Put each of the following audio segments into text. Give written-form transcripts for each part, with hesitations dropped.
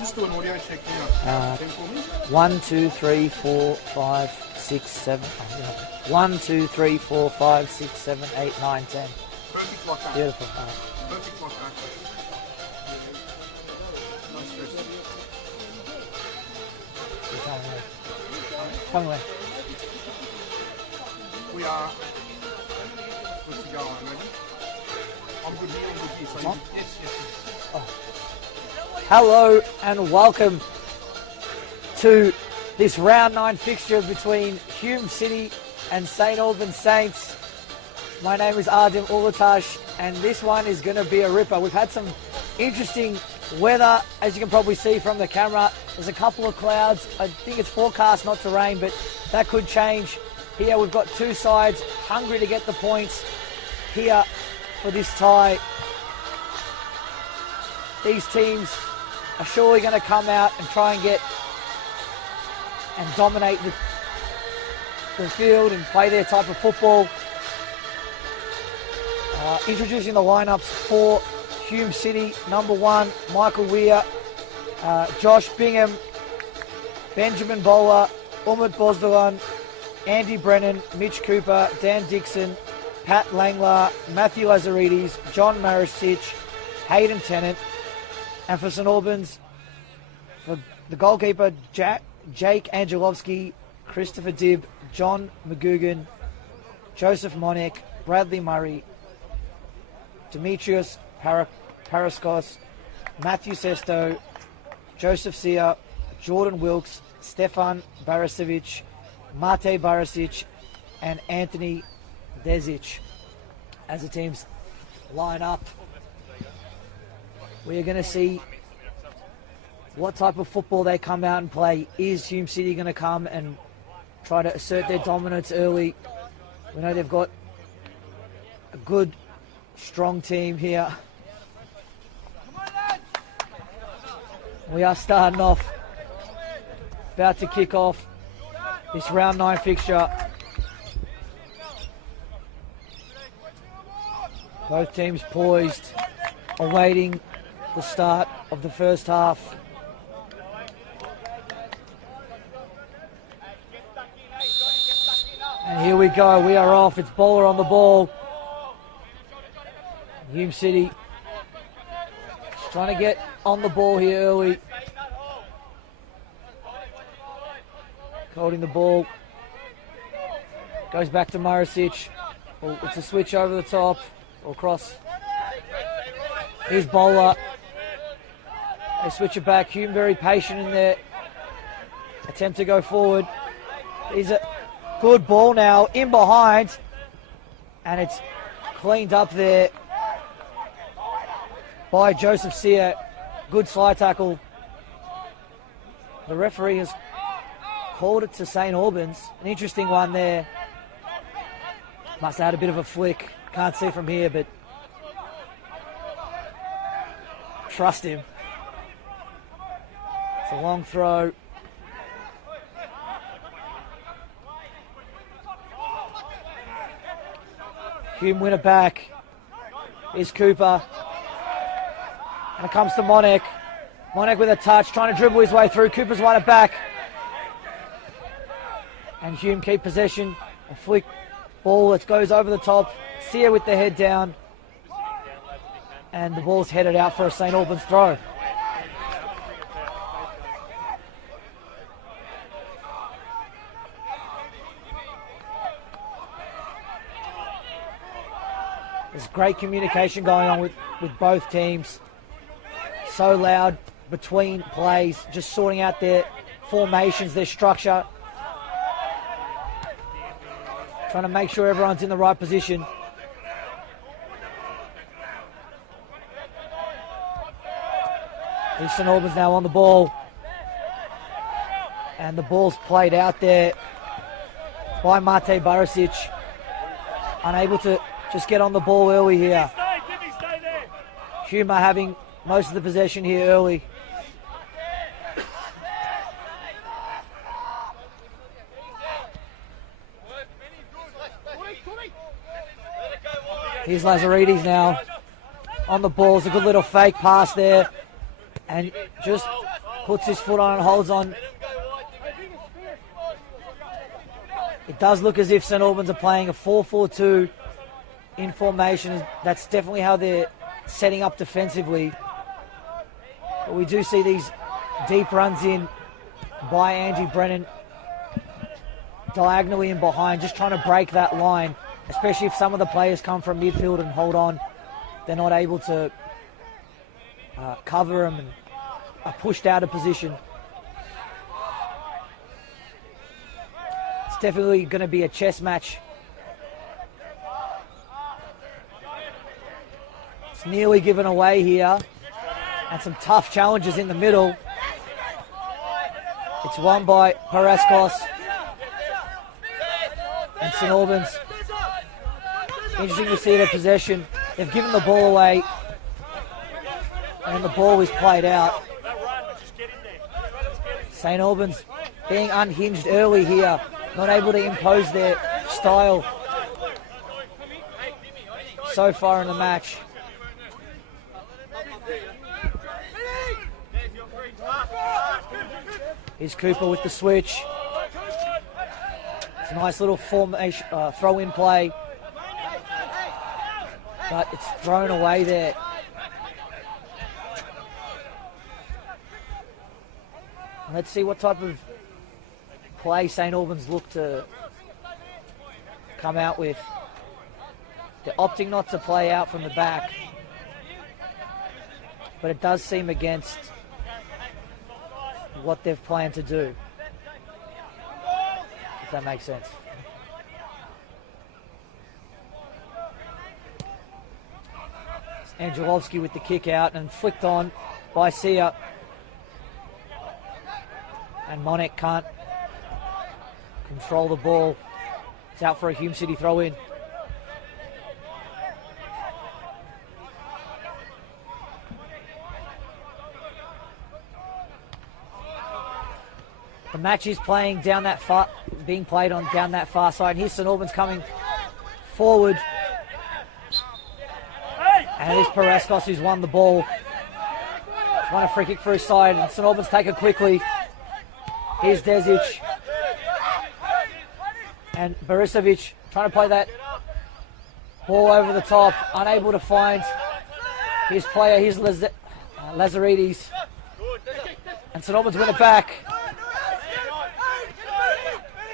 just do an audio check now. 1, 2, 3, 4, 5, 6, 7. 1, 2, 3, 4, 5, 6, 7, 8, 9, 10. Perfect like that. Beautiful. Perfect like that. No stress. Come away. We are good to go, I'm ready. I'm good here, I'm good here. So yes. Oh. Hello and welcome to this round 9 fixture between Hume City and St. Albans Saints. My name is Ardim Ulatash and this one is going to be a ripper. We've had some interesting weather, as you can probably see from the camera. There's a couple of clouds. I think it's forecast not to rain, but that could change. Here we've got two sides hungry to get the points here for this tie. These teams are surely going to come out and try and get and dominate the field and play their type of football. Introducing the lineups for Hume City. Number 1, Michael Weir, Josh Bingham, Benjamin Bowler, Umut Bozdogan, Andy Brennan, Mitch Cooper, Dan Dixon, Pat Langlar, Matthew Lazaridis, John Marisic, Hayden Tennant. And for St. Albans, for the goalkeeper, Jake Angelovsky, Christopher Dibb, John McGugan, Joseph Monick, Bradley Murray, Demetrius Paraskos, Matthew Sesto, Joseph Sear, Jordan Wilkes, Stefan Barasevic, Mate Barasic, and Anthony Desic. As the teams line up, we are going to see what type of football they come out and play. Is Hume City going to come and try to assert their dominance early? We know they've got a good, strong team here. We are starting off, about to kick off this round 9 fixture. Both teams poised, awaiting the start of the first half. And here we go, we are off. It's Bowler on the ball. Hume City trying to get on the ball here early. Holding the ball. Goes back to Marisic. Oh, it's a switch over the top or cross. Here's Bowler. They switch it back. Hume very patient in there. Attempt to go forward. He's a good ball now in behind. And it's cleaned up there by Joseph Sear. Good slide tackle. The referee has called it to St. Albans. An interesting one there. Must have had a bit of a flick. Can't see from here, but trust him. It's a long throw. Hume win it back. Here's Cooper. And it comes to Monek. Monek with a touch, trying to dribble his way through. Cooper's won it back. And Hume keep possession. A flick ball that goes over the top. Sear with the head down. And the ball's headed out for a St. Albans throw. There's great communication going on with both teams. So loud between plays, just sorting out their formations, their structure. Trying to make sure everyone's in the right position. St. Albans now on the ball. And the ball's played out there by Mate Barasic. Unable to just get on the ball early here. Hume are having most of the possession here early. Here's Lazaridis now on the ball. It's a good little fake pass there. And just puts his foot on and holds on. It does look as if St Albans are playing a 4-4-2 in formation. That's definitely how they're setting up defensively. But we do see these deep runs in by Andrew Brennan, diagonally in behind, just trying to break that line, especially if some of the players come from midfield and hold on. They're not able to cover them and are pushed out of position. It's definitely going to be a chess match. It's nearly given away here, and some tough challenges in the middle. It's won by Paraskos and St Albans. Interesting to see their possession. They've given the ball away, and then the ball is played out. St Albans being unhinged early here, not able to impose their style so far in the match. Here's Cooper with the switch. It's a nice little formation, throw-in play, but it's thrown away there. Let's see what type of play St Albans look to come out with. They're opting not to play out from the back, but it does seem against what they've planned to do, if that makes sense. Angelovski with the kick out and flicked on by Sia. And Monek can't control the ball. It's out for a Hume City throw in. The match is playing down that far, being played on down that far side. Here's St Albans coming forward. And it is Paraskos who's won the ball. He's won a free kick for his side, and St Albans take it quickly. Here's Desic. And Borisovic trying to play that ball over the top, unable to find his player. Here's Lazaridis. And St Albans win it back.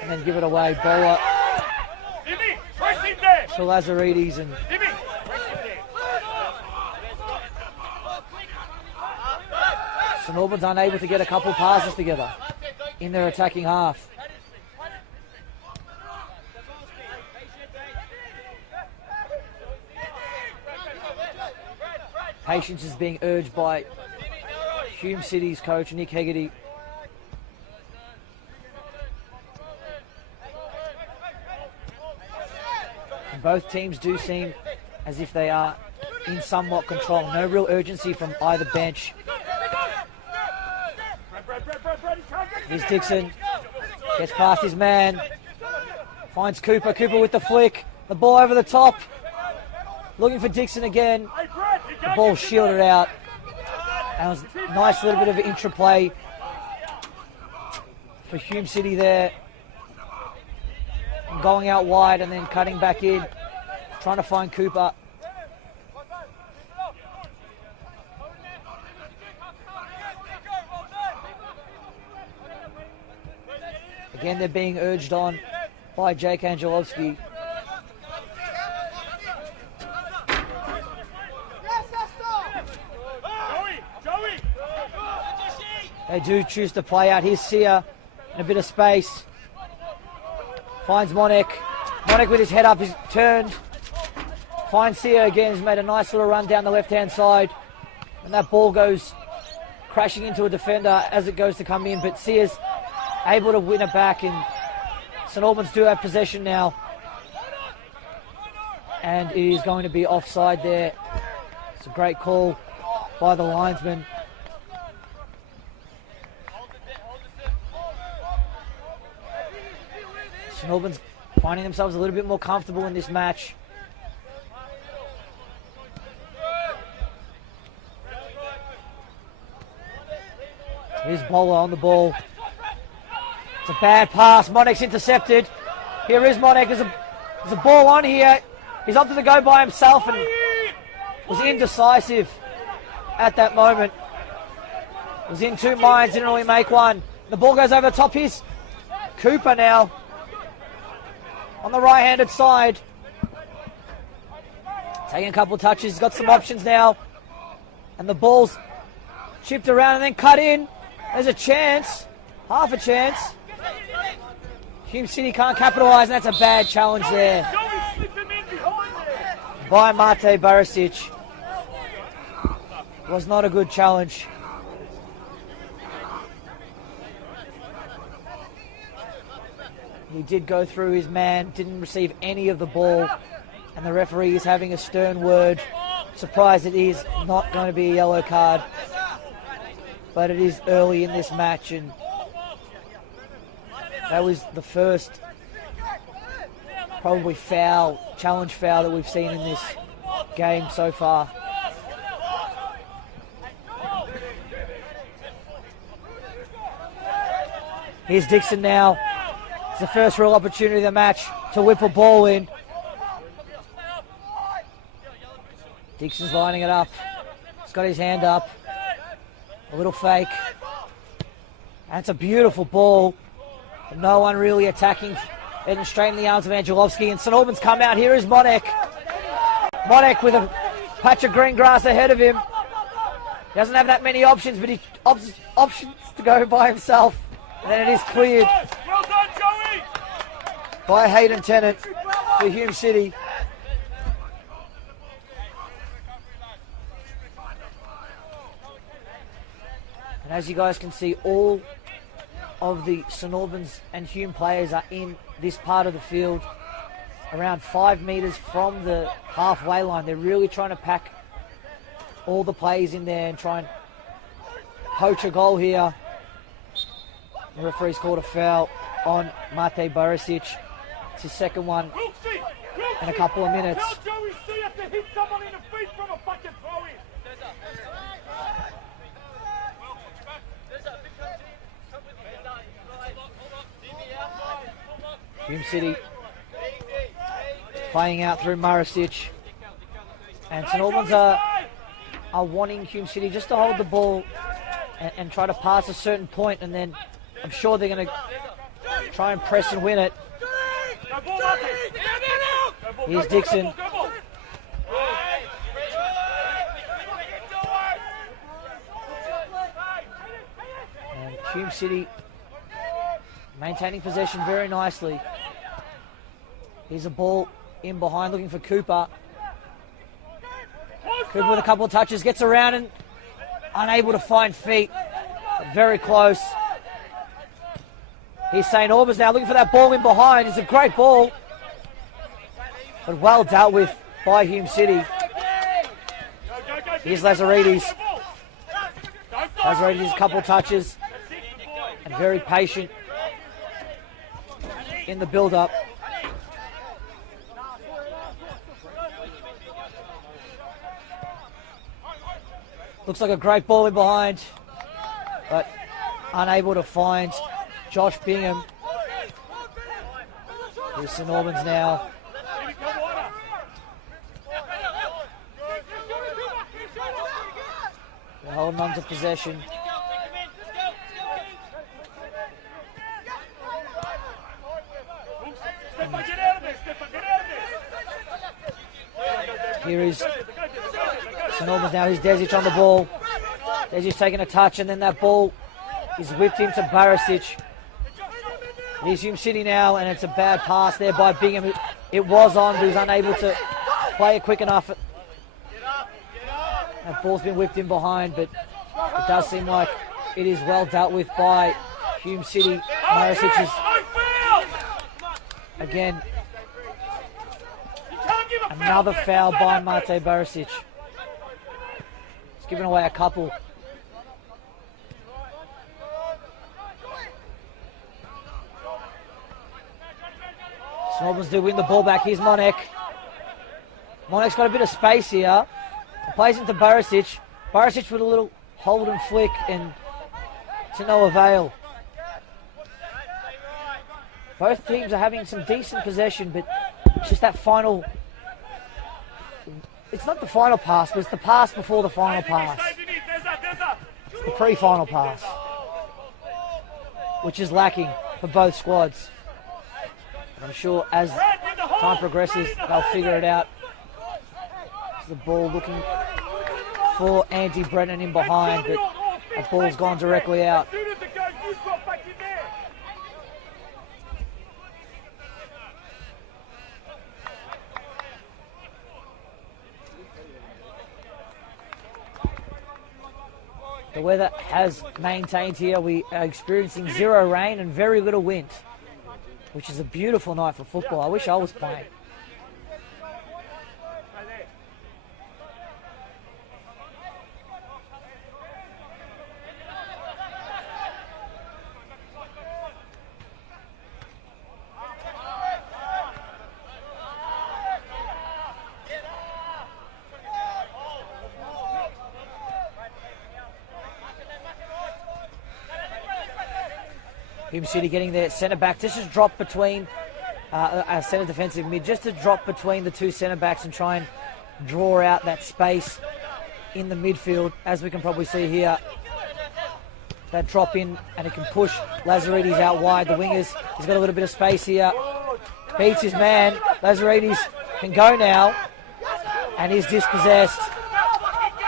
And then give it away. Bowler to Lazaridis, and St Albans unable to get a couple passes together in their attacking half. Patience is being urged by Hume City's coach, Nick Hegarty. And both teams do seem as if they are in somewhat control. No real urgency from either bench. Here's Dixon. Gets past his man. Finds Cooper. Cooper with the flick. The ball over the top. Looking for Dixon again. The ball shielded out. And it was a nice little bit of intra-play for Hume City there. Going out wide and then cutting back in. Trying to find Cooper. Again, they're being urged on by Jake Angelovski. They do choose to play out. Here's Sia in a bit of space. Finds Monek. Monek with his head up, he's turned. Finds Sia again. He's made a nice little run down the left-hand side. And that ball goes crashing into a defender as it goes to come in. But Sia's able to win it back, and St Albans do have possession now. And it is going to be offside there. It's a great call by the linesman. St Albans finding themselves a little bit more comfortable in this match. Here's Bowler on the ball. It's a bad pass. Monek's intercepted. Here is Monek. There's a ball on here. He's opted to go by himself and was indecisive at that moment. Was in two minds, didn't really make one. The ball goes over the top. Here's Cooper now on the right-handed side. Taking a couple of touches. He's got some options now. And the ball's chipped around and then cut in. There's a chance. Half a chance. Hume City can't capitalise, and that's a bad challenge there by Mate Barisic. Was not a good challenge. He did go through his man, didn't receive any of the ball, and the referee is having a stern word. Surprised it is not going to be a yellow card, but it is early in this match, and that was the first probably challenge foul that we've seen in this game so far. Here's Dixon now. It's the first real opportunity of the match to whip a ball in. Dixon's lining it up. He's got his hand up. A little fake. And it's a beautiful ball. No one really attacking. Heading straight in the arms of Angelovski. And St Albans come out. Here is Monek. Monek with a patch of green grass ahead of him. He doesn't have that many options, but he options to go by himself. And then it is cleared by Hayden Tennant for Hume City. And as you guys can see, all of the St Albans and Hume players are in this part of the field, around 5 metres from the halfway line. They're really trying to pack all the players in there and try and poach a goal here. The referee's called a foul on Mate Barisic. It's his second one in a couple of minutes. Hume City playing out through Marisic. And St Albans are wanting Hume City just to hold the ball and try to pass a certain point, and then I'm sure they're going to try and press and win it. Here's Dixon. And Hume City maintaining possession very nicely. Here's a ball in behind looking for Cooper. Cooper with a couple of touches, gets around and unable to find feet. Very close. Here's St Albans now looking for that ball in behind. It's a great ball, but well dealt with by Hume City. Here's Lazaridis. Lazaridis a couple of touches and very patient in the build-up. Looks like a great ball in behind, but unable to find Josh Bingham. Here's St Albans now. They're holding on to possession. Here is St Albans now. Here's Desic on the ball. Desic's taking a touch, and then that ball is whipped into Barisic. Here's Hume City now, and it's a bad pass there by Bingham. It was on, but he was unable to play it quick enough. That ball's been whipped in behind, but it does seem like it is well dealt with by Hume City. Barisic is again another foul by Mate Barisic. He's given away a couple. St Albans do win the ball back. Here's Monek. Monek's got a bit of space here. He plays into Barisic. Barisic with a little hold and flick, and to no avail. Both teams are having some decent possession, but it's just that final... It's not the final pass, but it's the pass before the final pass. It's the pre-final pass, which is lacking for both squads. And I'm sure as time progresses, they'll figure it out. The ball looking for Andy Brennan in behind, but the ball's gone directly out. The weather has maintained here. We are experiencing 0 rain and very little wind, which is a beautiful night for football. I wish I was playing. Hume City getting their centre back. This is drop between a centre defensive mid, just to drop between the two centre backs and try and draw out that space in the midfield, as we can probably see here. That drop in, and it can push Lazaridis out wide. The wingers, he's got a little bit of space here. Beats his man. Lazaridis can go now, and he's dispossessed.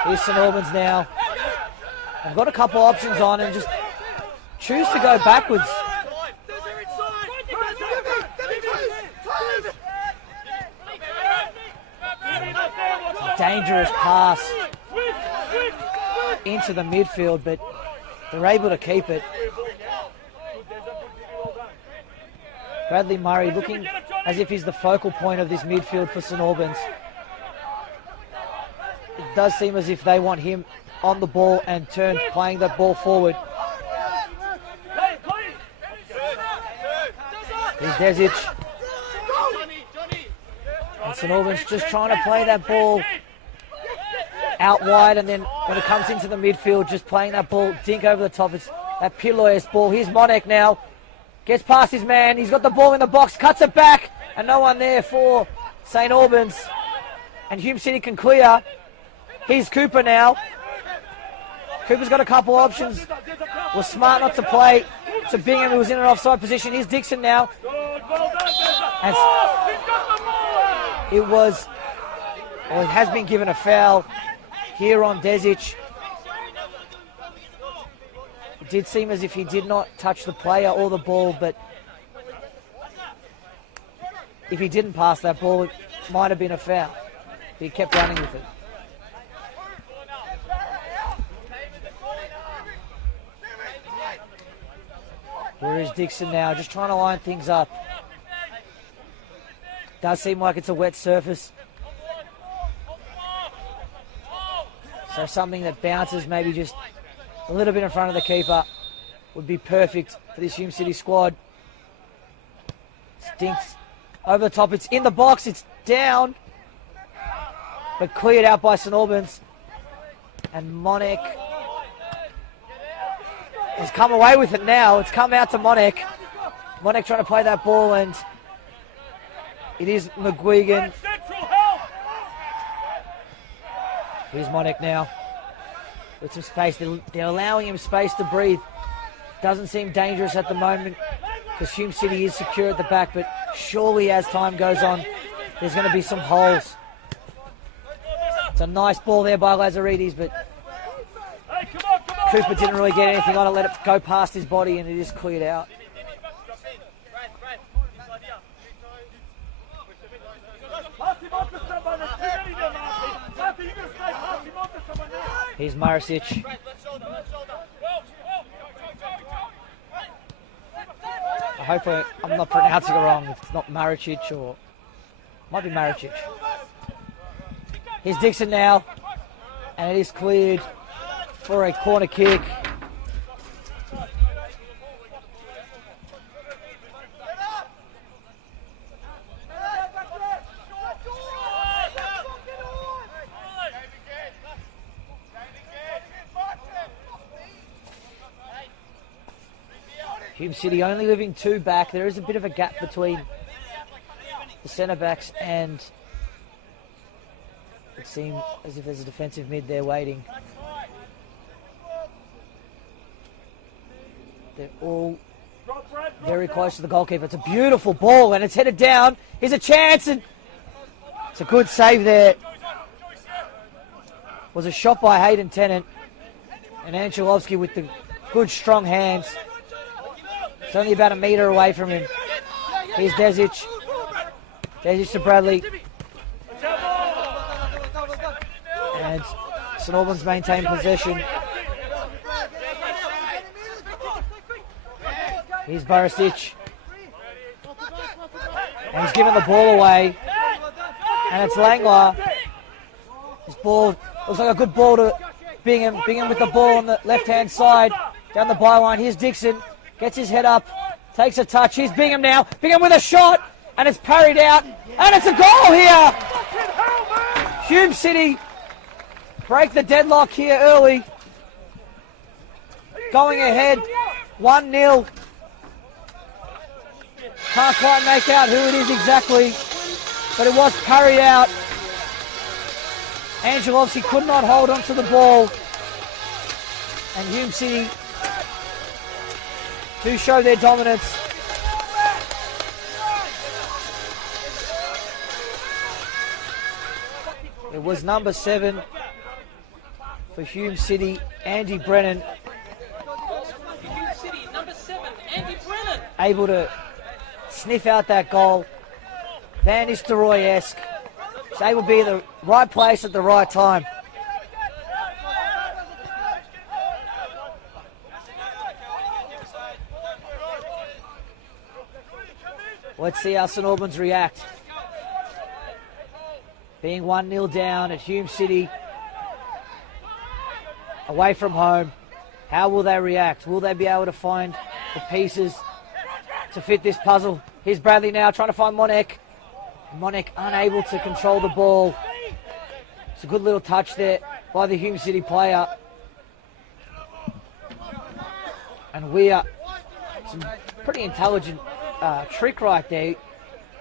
Here's St Albans now. I've got a couple options on and just choose to go backwards. A dangerous pass into the midfield, but they're able to keep it. Bradley Murray looking as if he's the focal point of this midfield for St Albans. It does seem as if they want him on the ball and playing that ball forward. Here's Desic. And St Albans just trying to play that ball out wide, and then when it comes into the midfield, just playing that ball dink over the top. It's that Piloyes ball. Here's Monek now. Gets past his man. He's got the ball in the box. Cuts it back. And no one there for St Albans. And Hume City can clear. Here's Cooper now. Cooper's got a couple options. Was smart not to play to Bingham, who was in an offside position. Here's Dixon now. And it has been given a foul here on Desic. It did seem as if he did not touch the player or the ball, but if he didn't pass that ball, it might have been a foul. But he kept running with it. Here is Dixon now, just trying to line things up. Does seem like it's a wet surface. So something that bounces maybe just a little bit in front of the keeper would be perfect for this Hume City squad. Stinks over the top. It's in the box. It's down. But cleared out by St Albans. And Monek has come away with it now. It's come out to Monek. Monek trying to play that ball, and it is McGuigan. Here's Monek now with some space. They're allowing him space to breathe. Doesn't seem dangerous at the moment because Hume City is secure at the back, but surely as time goes on, there's going to be some holes. It's a nice ball there by Lazaridis, but Cooper didn't really get anything on it, let it go past his body, and it is cleared out. Here's Maricic. Hopefully I'm not pronouncing it wrong. If it's not Maricic, or might be Maricic. Here's Dixon now, and it is cleared for a corner kick. Hume City only leaving 2 back. There is a bit of a gap between the centre backs, and it seems as if there's a defensive mid there waiting. They're all very close to the goalkeeper. It's a beautiful ball, and it's headed down. Here's a chance, and it's a good save there. Was a shot by Hayden Tennant, and Angelovski with the good strong hands. It's only about a metre away from him. Here's Desic. Desic to Bradley. And St Albans maintain possession. Here's Barisic. And he's given the ball away. And it's Langler. This ball looks like a good ball to Bingham. Bingham with the ball on the left-hand side. Down the byline. Here's Dixon. Gets his head up. Takes a touch. Here's Bingham now. Bingham with a shot. And it's parried out. And it's a goal here. Hume City break the deadlock here early. Going ahead 1-0. Can't quite make out who it is exactly, but it was parried out. Angelovski could not hold onto the ball, and Hume City do show their dominance. It was number 7 for Hume City, Andy Brennan. Hume City, number 7, Andy Brennan. Able to sniff out that goal. Van Nistelrooy-esque. He's able to be in the right place at the right time. Let's see how St Albans react. Being 1-0 down at Hume City, away from home, how will they react? Will they be able to find the pieces to fit this puzzle? Here's Bradley now trying to find Monek. Monek unable to control the ball. It's a good little touch there by the Hume City player. And Weir, some pretty intelligent trick right there.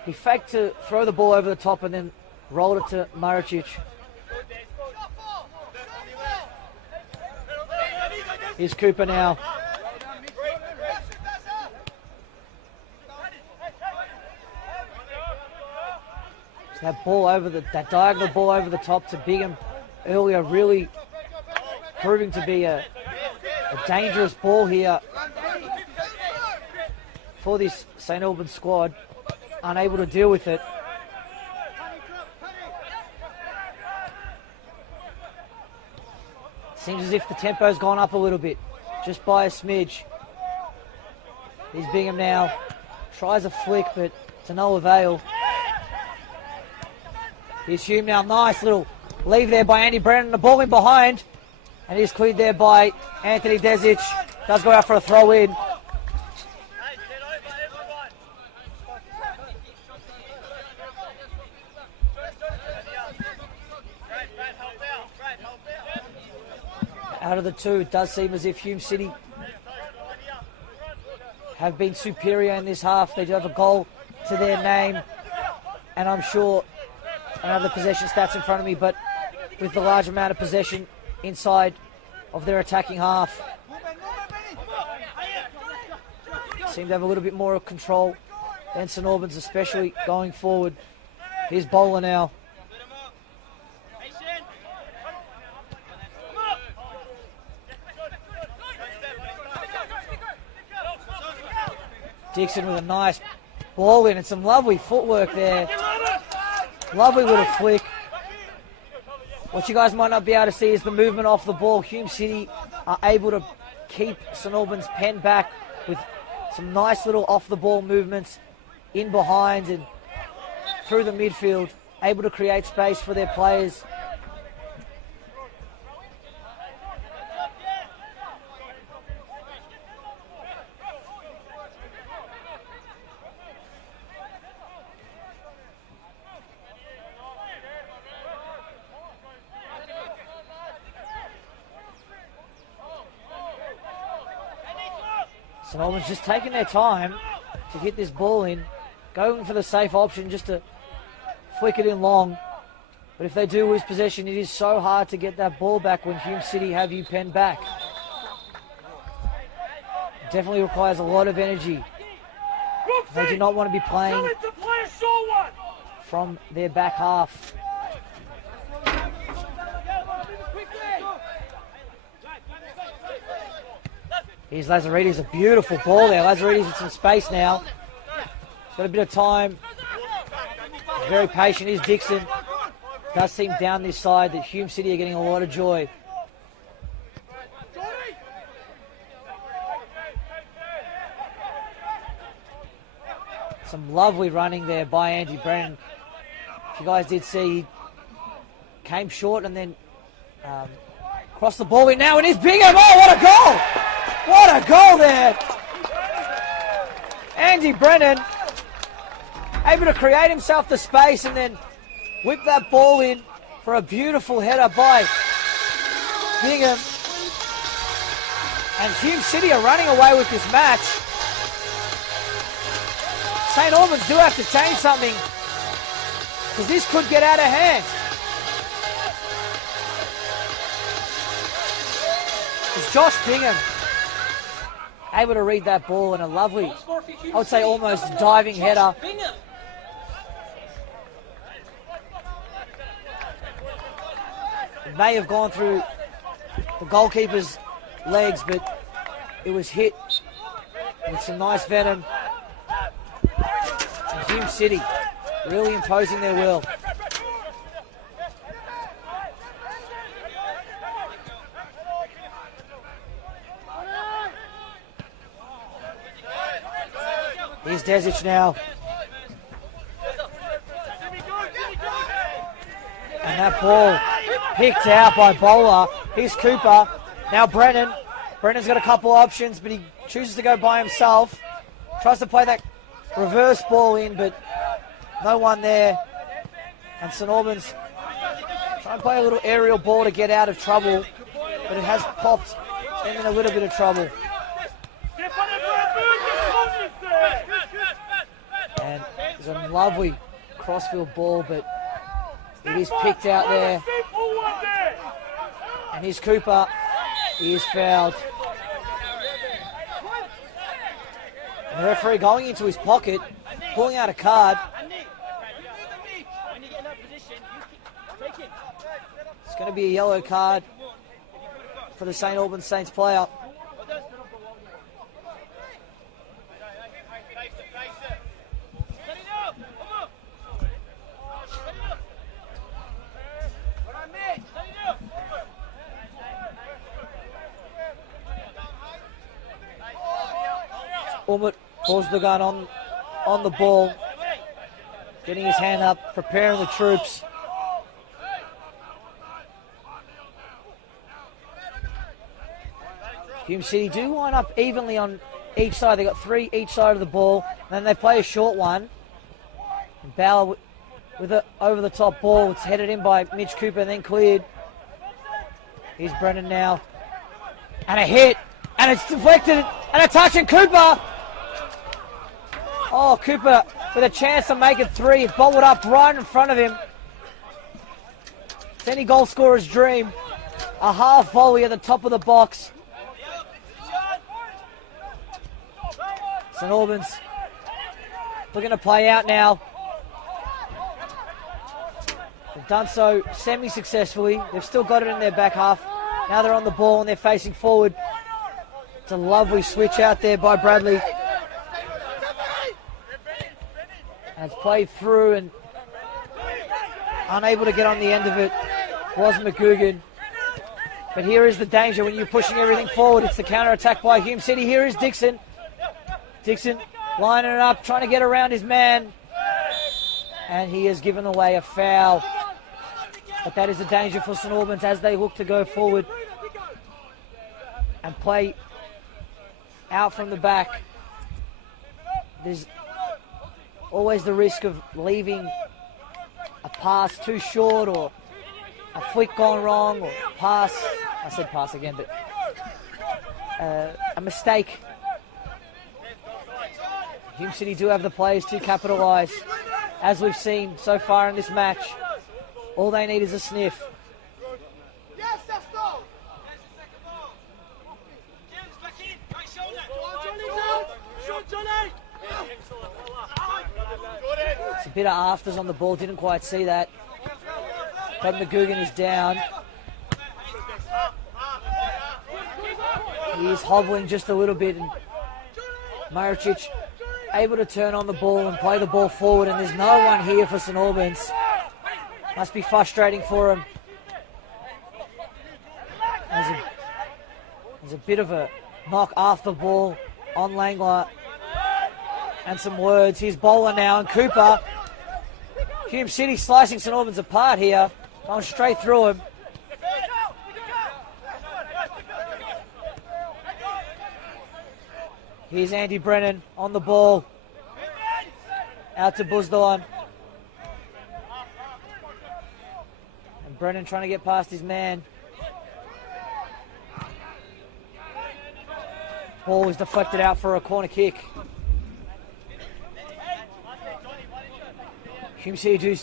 He faked to throw the ball over the top and then rolled it to Maricic. Here's Cooper now. That ball over that diagonal ball over the top to Bingham earlier, really proving to be a dangerous ball here for this St Albans squad. Unable to deal with it. Seems as if the tempo's gone up a little bit, just by a smidge. Here's Bingham now. Tries a flick, but to no avail. Here's Hume now. Nice little leave there by Andy Brennan. The ball in behind. And he's cleared there by Anthony Desic. Does go out for a throw in. Out of the two, it does seem as if Hume City have been superior in this half. They do have a goal to their name. And I'm sure, I don't have the possession stats in front of me, but with the large amount of possession inside of their attacking half, seem to have a little bit more control than St Albans, especially going forward. Here's Bowler now. Dixon with a nice ball in and some lovely footwork there. Lovely little flick. What you guys might not be able to see is the movement off the ball. Hume City are able to keep St Albans' pen back with some nice little off-the-ball movements in behind and through the midfield, able to create space for their players. St Albans just taking their time to get this ball in, going for the safe option just to flick it in long. But if they do lose possession, it is so hard to get that ball back when Hume City have you penned back. Definitely requires a lot of energy. They do not want to be playing from their back half. Here's Lazaridis, a beautiful ball there. Lazaridis with some space now. Got a bit of time. Very patient. Here's Dixon. Does seem down this side that Hume City are getting a lot of joy. Some lovely running there by Andy Brennan. If you guys did see, he came short and then crossed the ball in now, and here's Bingham. Oh, what a goal! What a goal there! Andy Brennan able to create himself the space and then whip that ball in for a beautiful header by Bingham. And Hume City are running away with this match. St Albans do have to change something because this could get out of hand. It's Josh Bingham able to read that ball in a lovely, I would say almost diving header. It may have gone through the goalkeeper's legs, but it was hit with some nice venom. And Hume City really imposing their will. Here's Desic now. And that ball picked out by Bowler. Here's Cooper. Now Brennan. Brennan's got a couple options, but he chooses to go by himself. Tries to play that reverse ball in, but no one there. And St Albans trying to play a little aerial ball to get out of trouble, but it has popped them in a little bit of trouble. And it's a lovely crossfield ball, but it is picked out there. And here's Cooper. He is fouled. And the referee going into his pocket, pulling out a card. It's going to be a yellow card for the St Albans Saints player. Umut pulls the gun on the ball, getting his hand up, preparing the troops. Hume City do line up evenly on each side. They got three each side of the ball, and then they play a short one. And Bauer with an over-the-top ball. It's headed in by Mitch Cooper and then cleared. Here's Brennan now. And a hit, and it's deflected, and a touch, and Cooper. Oh, Cooper with a chance to make it three. It bobbled up right in front of him. It's any goal scorer's dream. A half volley at the top of the box. St Albans looking to play out now. They've done so semi-successfully. They've still got it in their back half. Now they're on the ball and they're facing forward. It's a lovely switch out there by Bradley. And it's played through and unable to get on the end of it was McGugan. But here is the danger when you're pushing everything forward. It's the counter-attack by Hume City. Here is Dixon. Dixon lining it up, trying to get around his man. And he has given away a foul. But that is a danger for St Albans as they look to go forward and play out from the back. There's always the risk of leaving a pass too short or a flick gone wrong or pass. I said pass again, but a mistake Hume City do have the players to capitalise. As we've seen so far in this match, all they need is a sniff. It's a bit of afters on the ball, didn't quite see that. But McGugan is down. He is hobbling just a little bit. And Maricic able to turn on the ball and play the ball forward, and there's no one here for St Albans. Must be frustrating for him. There's a bit of a knock after the ball on Langler. And some words. Here's Bowler now, and Cooper. Hume City slicing St Albans apart here. Going straight through him. Here's Andy Brennan on the ball. Out to Buzdalan. And Brennan trying to get past his man. Ball was deflected out for a corner kick. Hume City do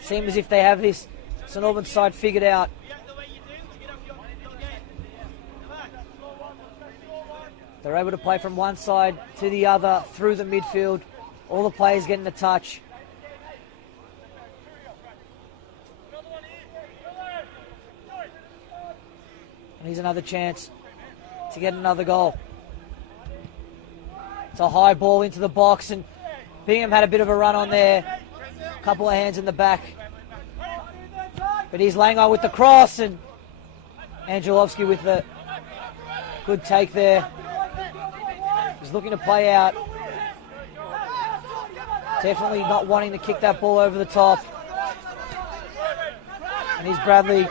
seem as if they have this St Albans side figured out. They're able to play from one side to the other through the midfield. All the players getting a touch. And here's another chance to get another goal. It's a high ball into the box, and Bingham had a bit of a run on there. A couple of hands in the back. But here's Lango with the cross, and Angelovski with the good take there. He's looking to play out. Definitely not wanting to kick that ball over the top. And here's Bradley.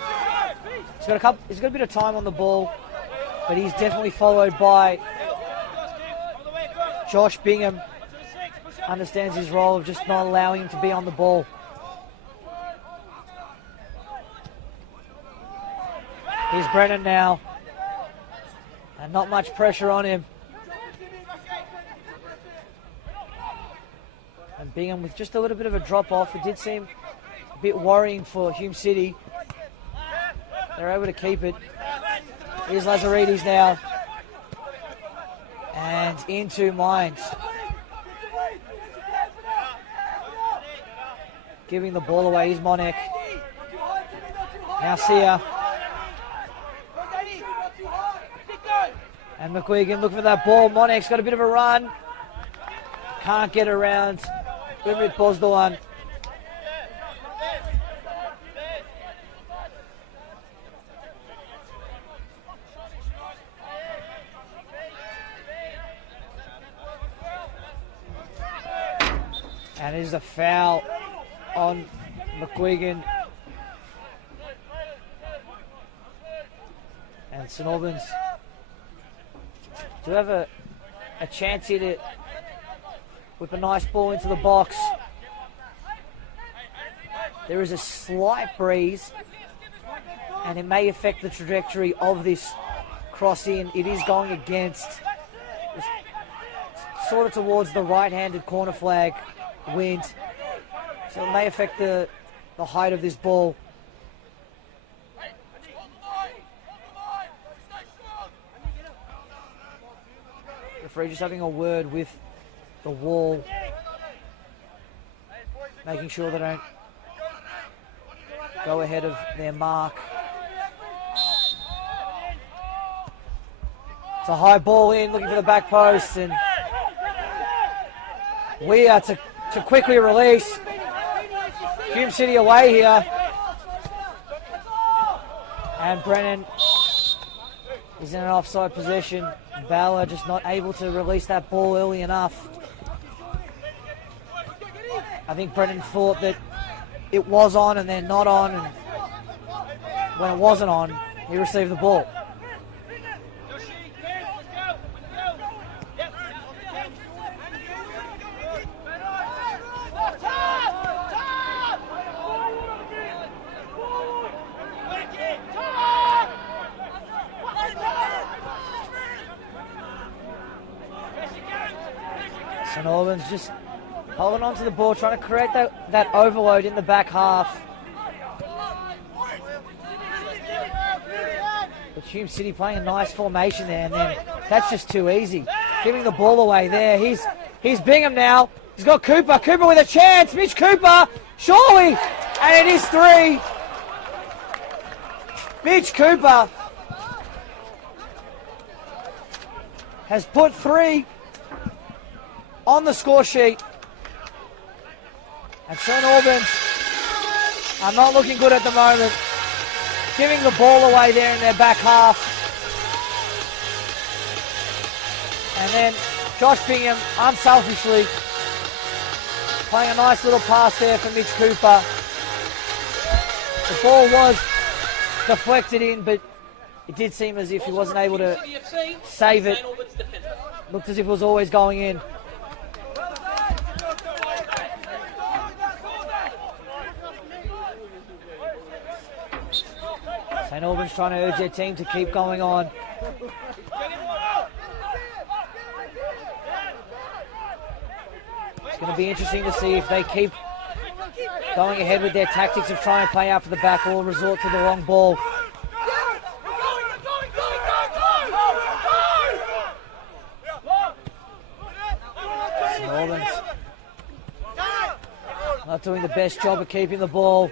He's got a bit of time on the ball, but he's definitely followed by Josh Bingham. Understands his role of just not allowing him to be on the ball. Here's Brennan now. And not much pressure on him. And Bingham with just a little bit of a drop off. It did seem a bit worrying for Hume City. They're able to keep it. Here's Lazaridis now. And into Mines. Giving the ball away. Here's Monek. Now Sia. And McGuigan looking for that ball. Monek's got a bit of a run. Can't get around. Good with Bozdolan. And it is a foul on McGuigan. And St Albans do have a chance here to whip a nice ball into the box. There is a slight breeze, and it may affect the trajectory of this cross in. It is going against, sort of towards the right-handed corner flag wind, so it may affect the height of this ball. Referee just having a word with the wall, making sure they don't go ahead of their mark. It's a high ball in, looking for the back post, and we are to quickly release. Hume City away here. And Brennan is in an offside position. Bauer just not able to release that ball early enough. I think Brennan thought that it was on and then not on, and when it wasn't on, he received the ball. St Albans just holding on to the ball, trying to create that overload in the back half. But Hume City playing a nice formation there, and then that's just too easy. Giving the ball away there. He's Bingham now. He's got Cooper. Cooper with a chance. Mitch Cooper. Surely. And it is 3. Mitch Cooper has put 3 on the score sheet. And St Albans are not looking good at the moment. Giving the ball away there in their back half. And then Josh Bingham, unselfishly, playing a nice little pass there for Mitch Cooper. The ball was deflected in, but it did seem as if he wasn't able to save it. Looked as if it was always going in. St Albans trying to urge their team to keep going on. It's going to be interesting to see if they keep going ahead with their tactics of trying to play out for the back or resort to the long ball. St Albans not doing the best job of keeping the ball.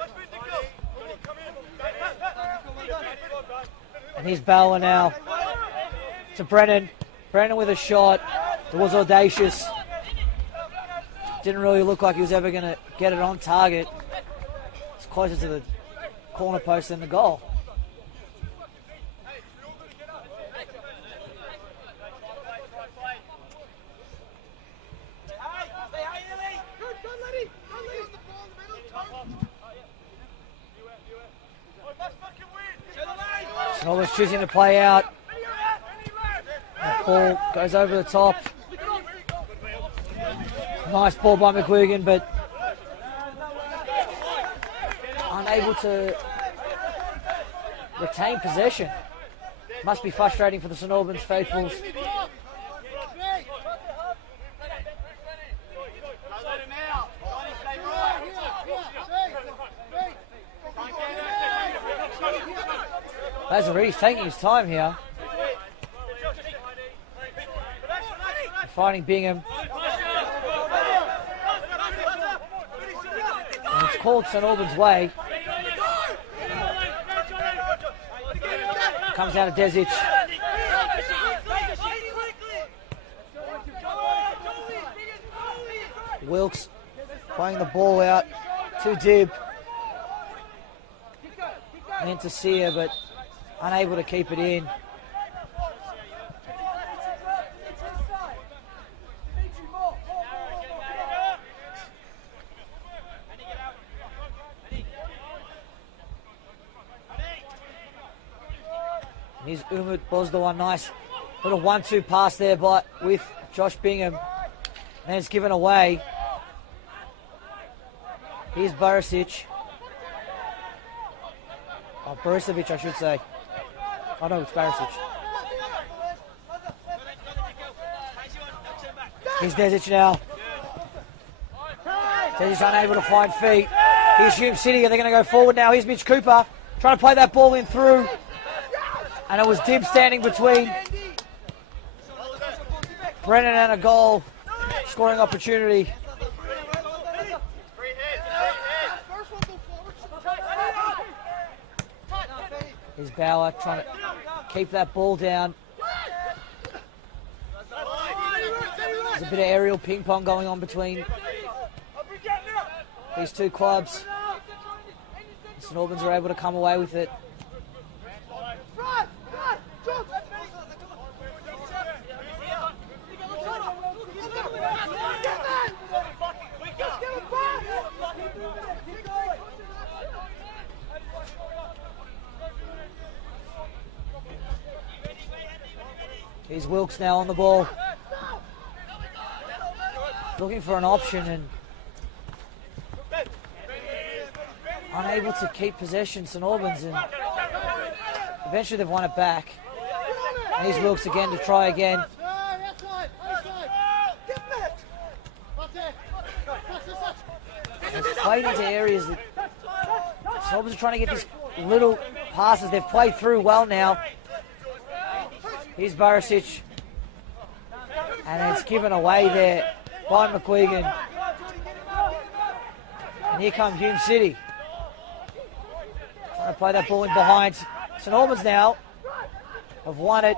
And here's Bauer now to Brennan. Brennan with a shot. It was audacious. Didn't really look like he was ever going to get it on target. It's closer to the corner post than the goal. St Albans choosing to play out. The ball goes over the top. Nice ball by McGuigan, but unable to retain possession. Must be frustrating for the St Albans faithfuls. Lazare's taking his time here. Finding Bingham. And it's called St Albans' way. Comes out of Desic. Wilkes playing the ball out to Dib. And then to Sear, but unable to keep it in. Here's Umut Bozdogan, nice little 1-2 pass there with Josh Bingham. And it's given away. Here's Barisic. Oh, Borisovic, I should say. Oh no, it's Barisic. Here's Desic now. Desic unable to find feet. Here's Hume City, and they're going to go forward now. Here's Mitch Cooper trying to play that ball in through. And it was Dib standing between Brennan and a goal. Scoring opportunity. Here's Bauer trying to keep that ball down. There's a bit of aerial ping pong going on between these two clubs. The St Albans are able to come away with it. Here's Wilkes now on the ball. Looking for an option and unable to keep possession, St Albans, and eventually they've won it back. And here's Wilkes again to try again. They've played into areas that Albans are trying to get these little passes. They've played through well now. Here's Barisic. And it's given away there by McGuigan. And here comes Hume City. Trying to play that ball in behind. St Albans now have won it.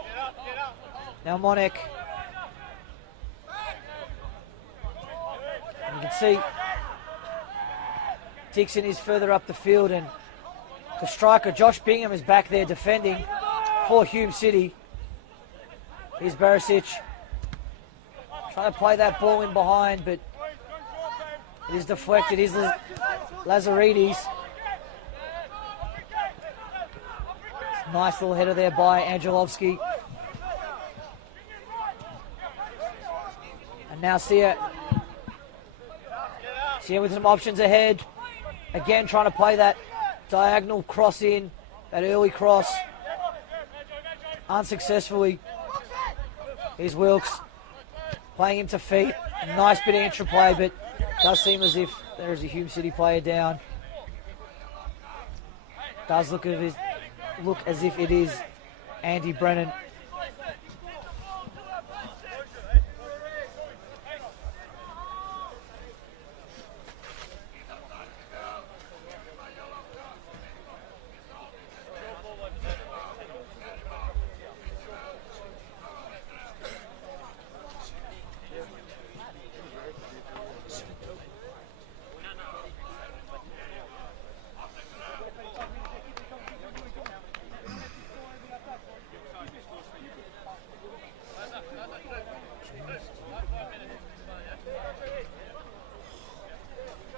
Now Monek. And you can see Dixon is further up the field, and the striker Josh Bingham is back there defending for Hume City. Here's Barisic. Trying to play that ball in behind, but it is deflected. Here's Lazaridis. Nice little header there by Angelovski. And now Sia with some options ahead. Again, trying to play that diagonal cross in, that early cross. Unsuccessfully. Here's Wilkes. Playing him to feet. Nice bit of intra-play, but does seem as if there is a Hume City player down. Does look as if it is Andy Brennan.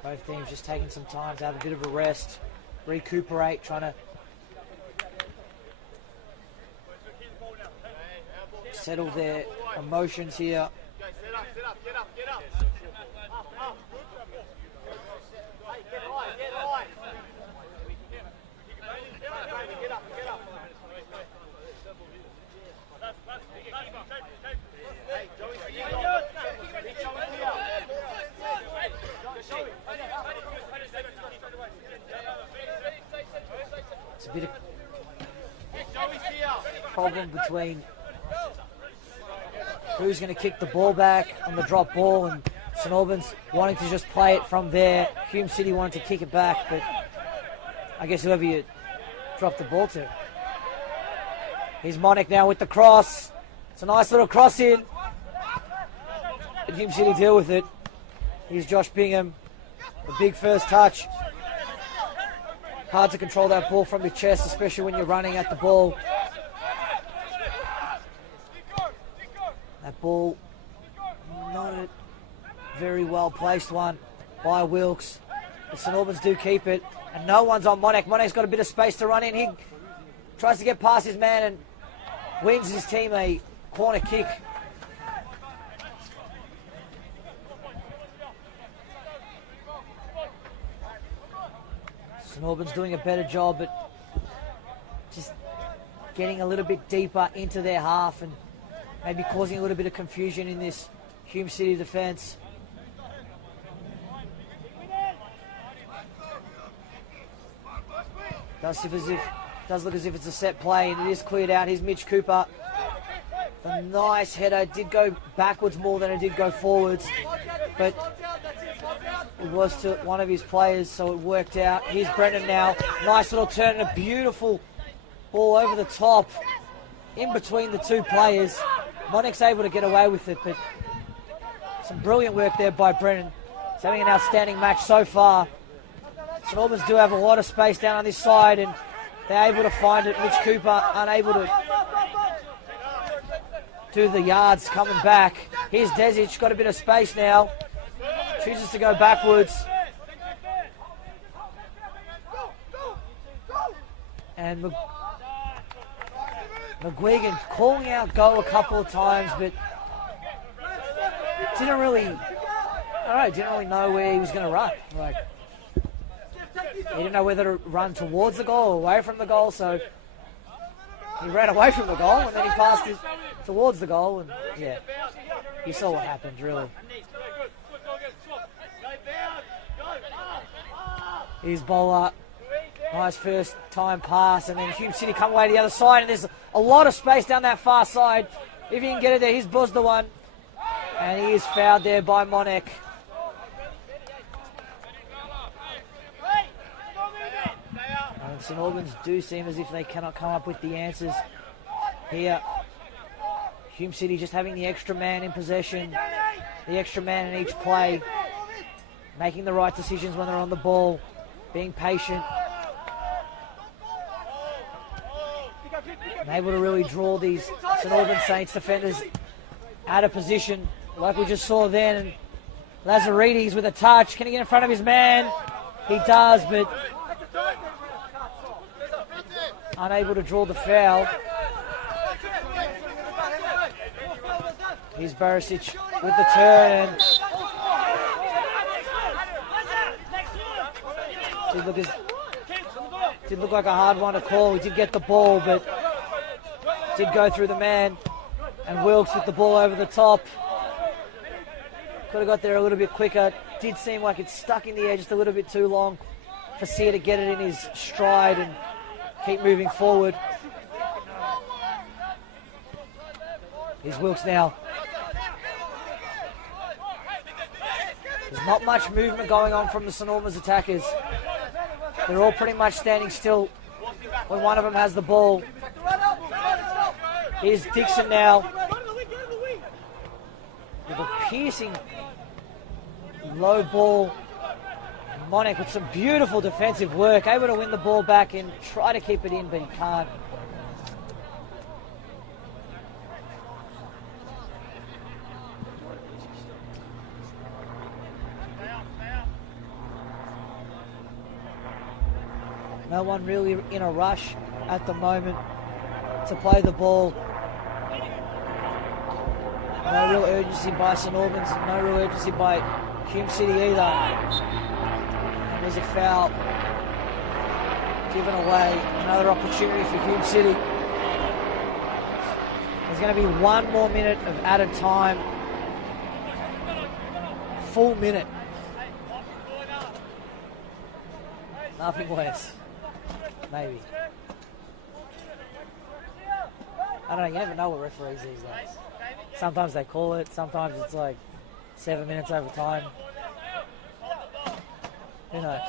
Both teams just taking some time to have a bit of a rest, recuperate, trying to settle their emotions here. It's a bit of problem between who's going to kick the ball back on the drop ball, and St Albans wanting to just play it from there. Hume City wanted to kick it back, but I guess whoever you drop the ball to. Here's Monek now with the cross. It's a nice little cross in. But Hume City deal with it. Here's Josh Bingham. The big first touch. Hard to control that ball from your chest, especially when you're running at the ball. That ball, not a very well placed one by Wilkes. The St Albans do keep it, and no one's on Monek. Monek's got a bit of space to run in. He tries to get past his man and wins his team a corner kick. St Albans doing a better job, but just getting a little bit deeper into their half and maybe causing a little bit of confusion in this Hume City defence. Does look as if it's a set play, and it is cleared out. Here's Mitch Cooper. A nice header. Did go backwards more than it did go forwards, but it was to one of his players, so it worked out. Here's Brendan now. Nice little turn and a beautiful ball over the top in between the two players. Monek's able to get away with it, but some brilliant work there by Brennan. He's having an outstanding match so far. St Albans do have a lot of space down on this side, and they're able to find it. Mitch Cooper unable to do the yards coming back. Here's Desic, got a bit of space now. Chooses to go backwards. And McGuigan calling out goal a couple of times, but didn't really know where he was going to run. Like, he didn't know whether to run towards the goal or away from the goal, so he ran away from the goal and then he passed it towards the goal, and yeah, you saw what happened, really. Here's Bowler. Nice first time pass, and then Hume City come away to the other side, and there's a lot of space down that far side. If he can get it there, here's Buzz one. And he is fouled there by Monek. And St Albans do seem as if they cannot come up with the answers here. Hume City just having the extra man in possession, the extra man in each play, making the right decisions when they're on the ball, being patient, and able to really draw these St Albans Saints defenders out of position like we just saw then. And Lazaridis with a touch. Can he get in front of his man? He does, but unable to draw the foul. Here's Barisic with the turn, and did look like a hard one to call. He did get the ball, but did go through the man, and Wilkes with the ball over the top. Could have got there a little bit quicker. Did seem like it stuck in the air just a little bit too long for Sear to get it in his stride and keep moving forward. Here's Wilkes now. There's not much movement going on from the St Albans attackers. They're all pretty much standing still when one of them has the ball. Here's Dixon now. With a piercing low ball. Monek with some beautiful defensive work. Able to win the ball back and try to keep it in, but he can't. No one really in a rush at the moment to play the ball. No real urgency by St Albans, no real urgency by Hume City either. And there's a foul given away. Another opportunity for Hume City. There's going to be 1 more minute of added time. Full minute. Nothing less. Maybe. I don't know, you never know with referees these days. Sometimes they call it, sometimes it's like 7 minutes over time. Who knows?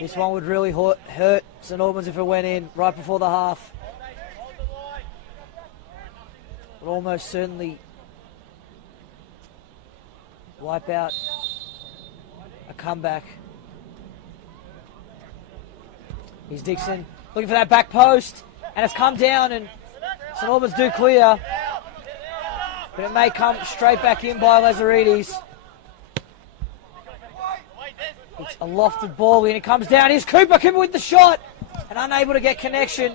This one would really hurt St Albans if it went in right before the half. Would almost certainly wipe out a comeback. Here's Dixon looking for that back post, and it's come down, and St Albans do clear, but it may come straight back in by Lazaridis. It's a lofted ball in, it comes down. Here's Cooper with the shot, and unable to get connection.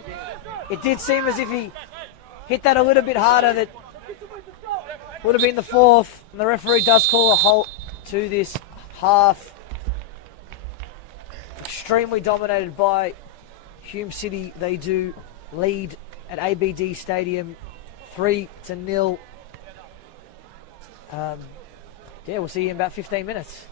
It did seem as if he hit that a little bit harder. That would have been the fourth, and the referee does call a halt to this half. Extremely dominated by Hume City. They do lead at ABD Stadium 3-0. Yeah, we'll see you in about 15 minutes.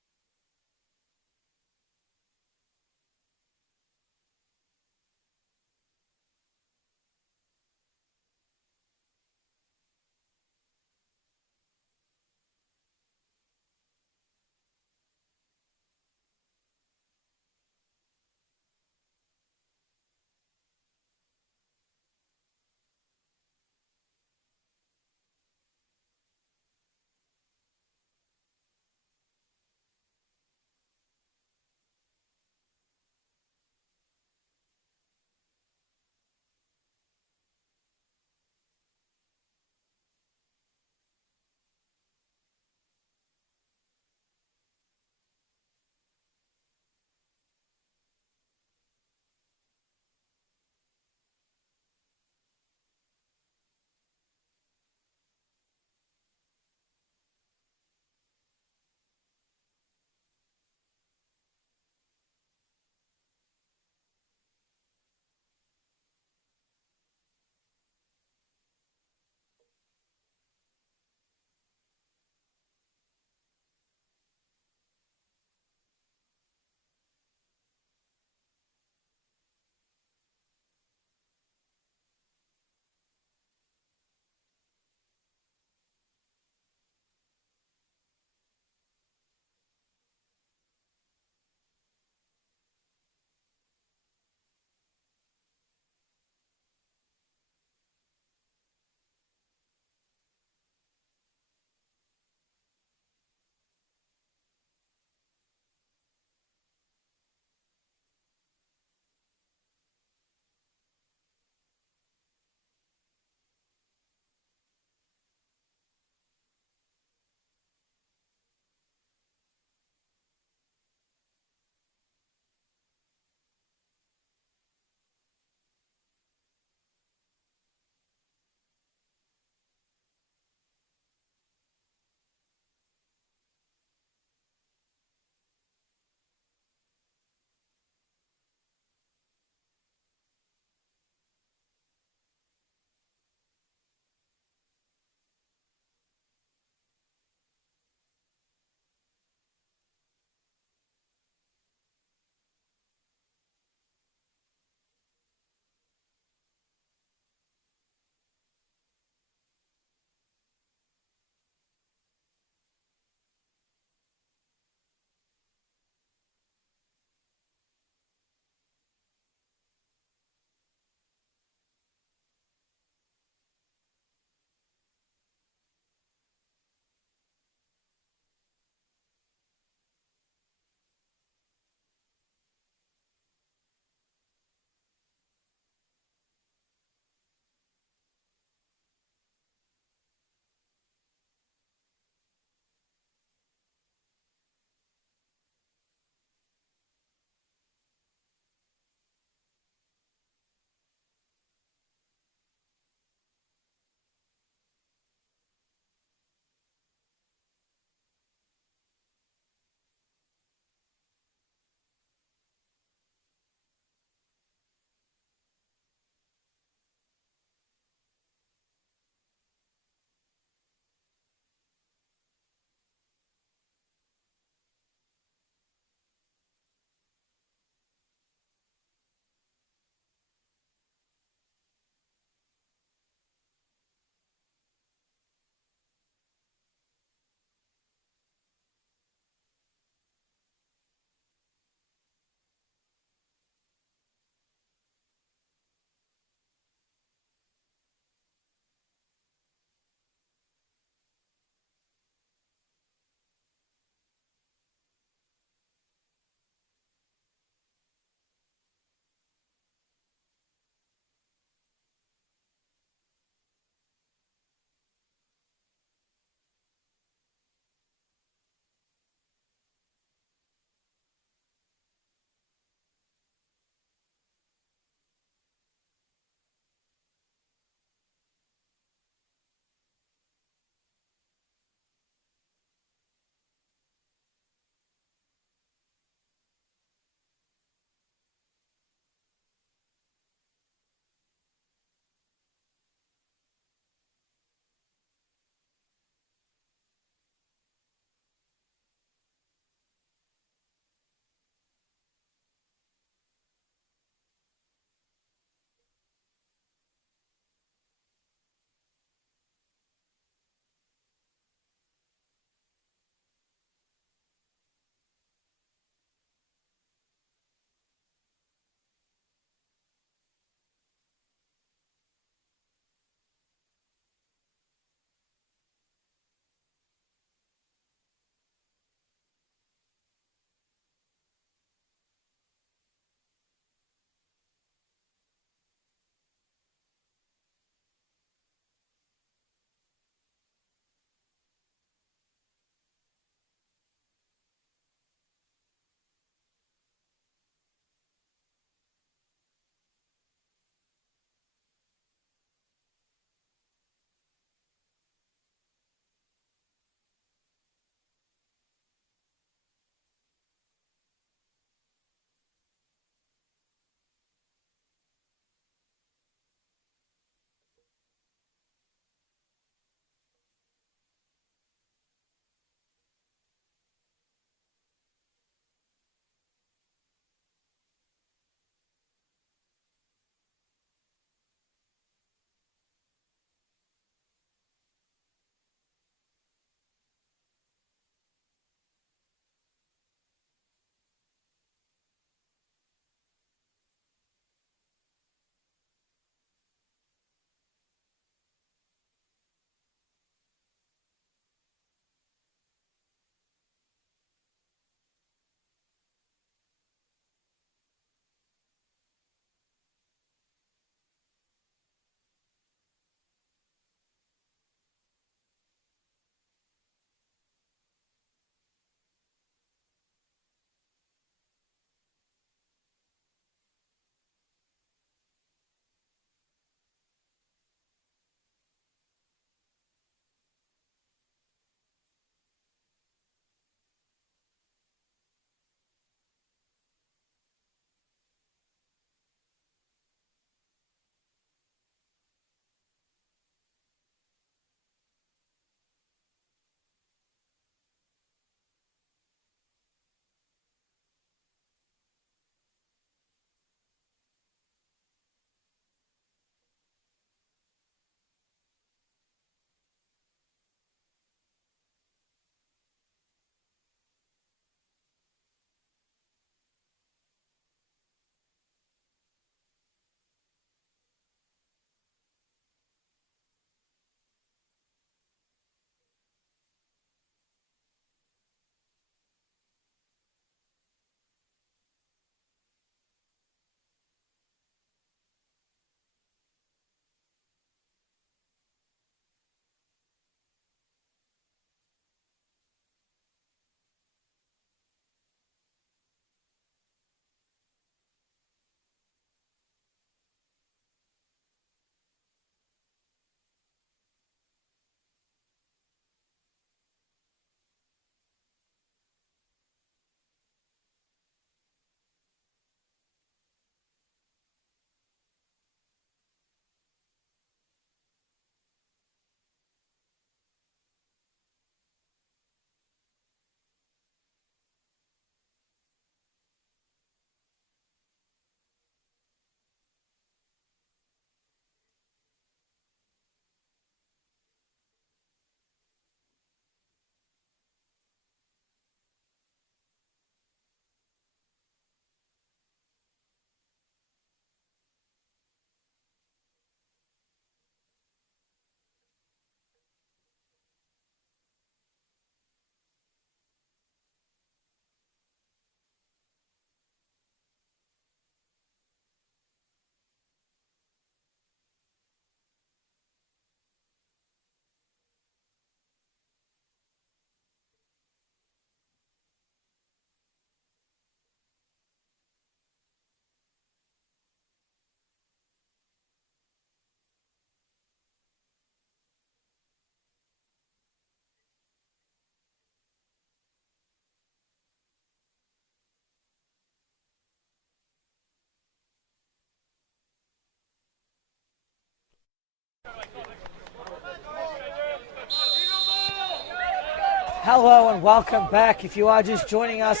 Hello and welcome back. If you are just joining us,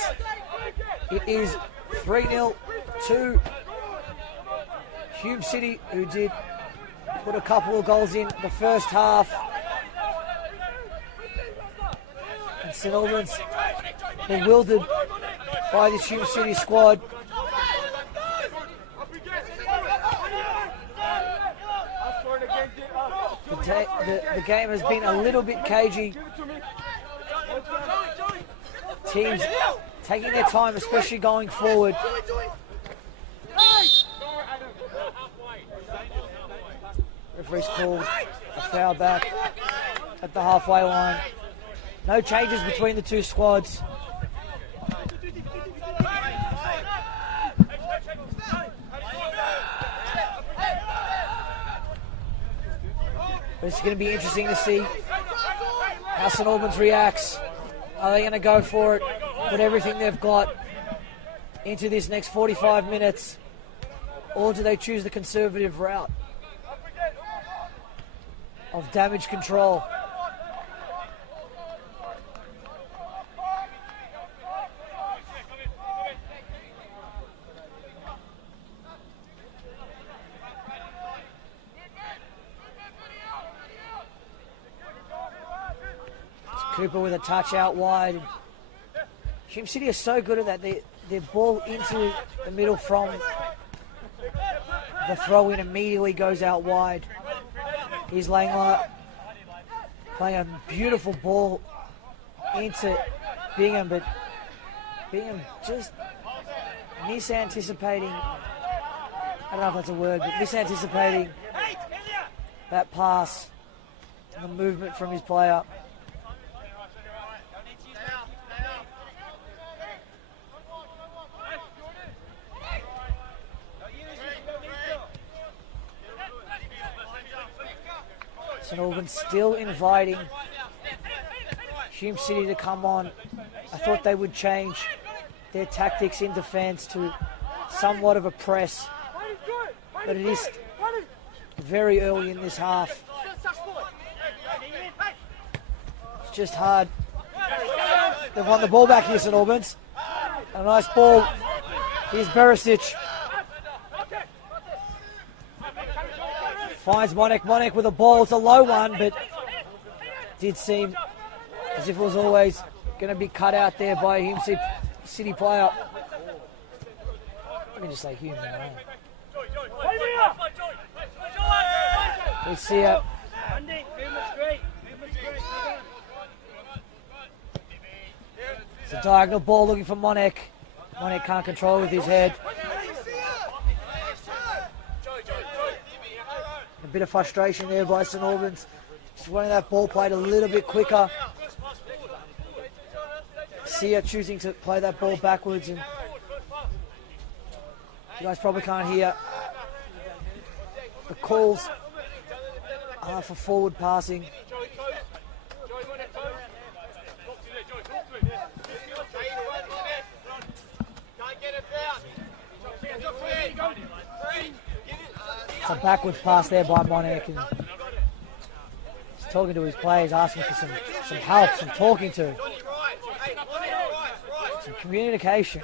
it is 3-0 to Hume City, who did put a couple of goals in the first half. And St Albans bewildered by this Hume City squad. The game has been a little bit cagey. Teams taking their time, especially going forward. Referee's called a foul back at the halfway line. No changes between the two squads. But it's going to be interesting to see how St Albans reacts. Are they going to go for it, put everything they've got into this next 45 minutes, or do they choose the conservative route of damage control? Cooper with a touch out wide. Hume City is so good at that. Their ball into the middle from the throw-in immediately goes out wide. Here's Langler playing a beautiful ball into Bingham, but Bingham just misanticipating. I don't know if that's a word, but misanticipating that pass and the movement from his player. St Albans still inviting Hume City to come on. I thought they would change their tactics in defence to somewhat of a press, but it is very early in this half. It's just hard. They've won the ball back here, St Albans. A nice ball. Here's Berisic. Finds Monek with a ball. It's a low one, but did seem as if it was always going to be cut out there by a Hume City player. Let me just say Hume now. We see it. It's a diagonal ball looking for Monek. Monek can't control with his head. A bit of frustration there by St Albans. Just wanting that ball played a little bit quicker. Sia choosing to play that ball backwards, and you guys probably can't hear the calls for forward passing. It's a backwards pass there by Monek, and he's talking to his players, asking for some help, some talking to, some communication.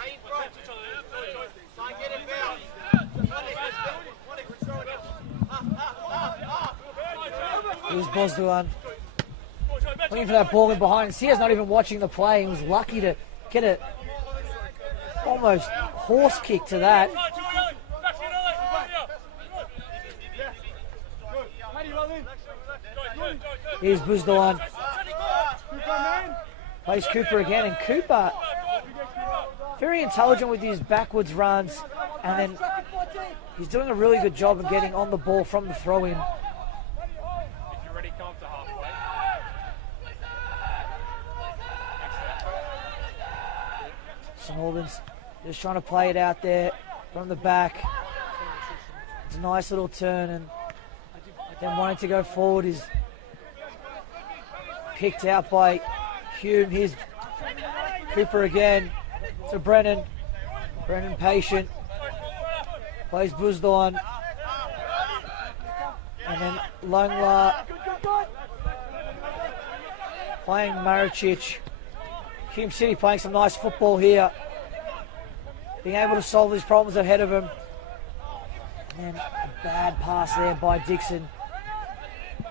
Here's Bosduan looking for that ball in behind. Sia's not even watching the play. He was lucky to get a almost horse kick to that. Here's Buzdoan. Plays Cooper again, and Cooper very intelligent with his backwards runs, and then he's doing a really good job of getting on the ball from the throw-in. St Albans just trying to play it out there from the back. It's a nice little turn, and then wanting to go forward is picked out by Hume. Here's Cooper again to Brennan. Brennan patient. Plays Buzdoan. And then Langla playing Maricic. Hume City playing some nice football here. Being able to solve these problems ahead of him. And a bad pass there by Dixon.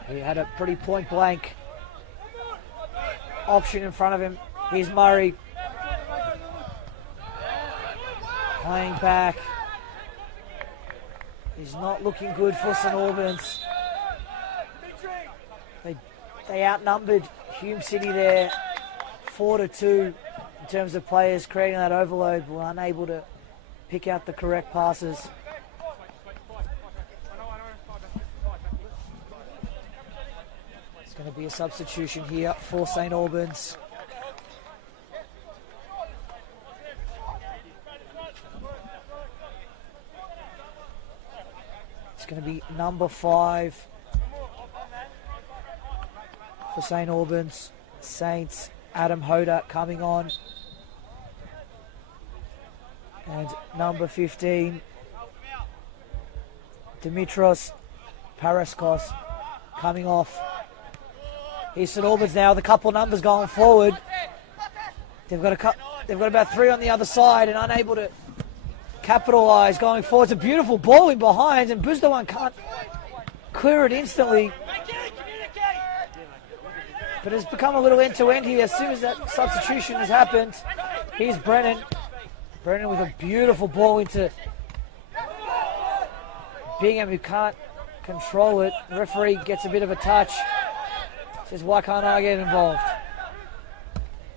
He had a pretty point blank option in front of him. Here's Murray. Playing back. He's not looking good for St Albans. They outnumbered Hume City there 4-2 in terms of players creating that overload, but were unable to pick out the correct passes. It's going to be a substitution here for St Albans. It's going to be number 5 for St Albans. Saints, Adam Hoda coming on. And number 15, Dimitros Paraskos coming off. Here's St Albans now with a couple of numbers going forward. They've got about 3 on the other side and unable to capitalise going forward. It's a beautiful ball in behind and Buzdowan can't clear it instantly. But it's become a little end-to-end here as soon as that substitution has happened. Here's Brennan. Brennan with a beautiful ball into Bingham, who can't control it. The referee gets a bit of a touch. Says, why can't I get involved?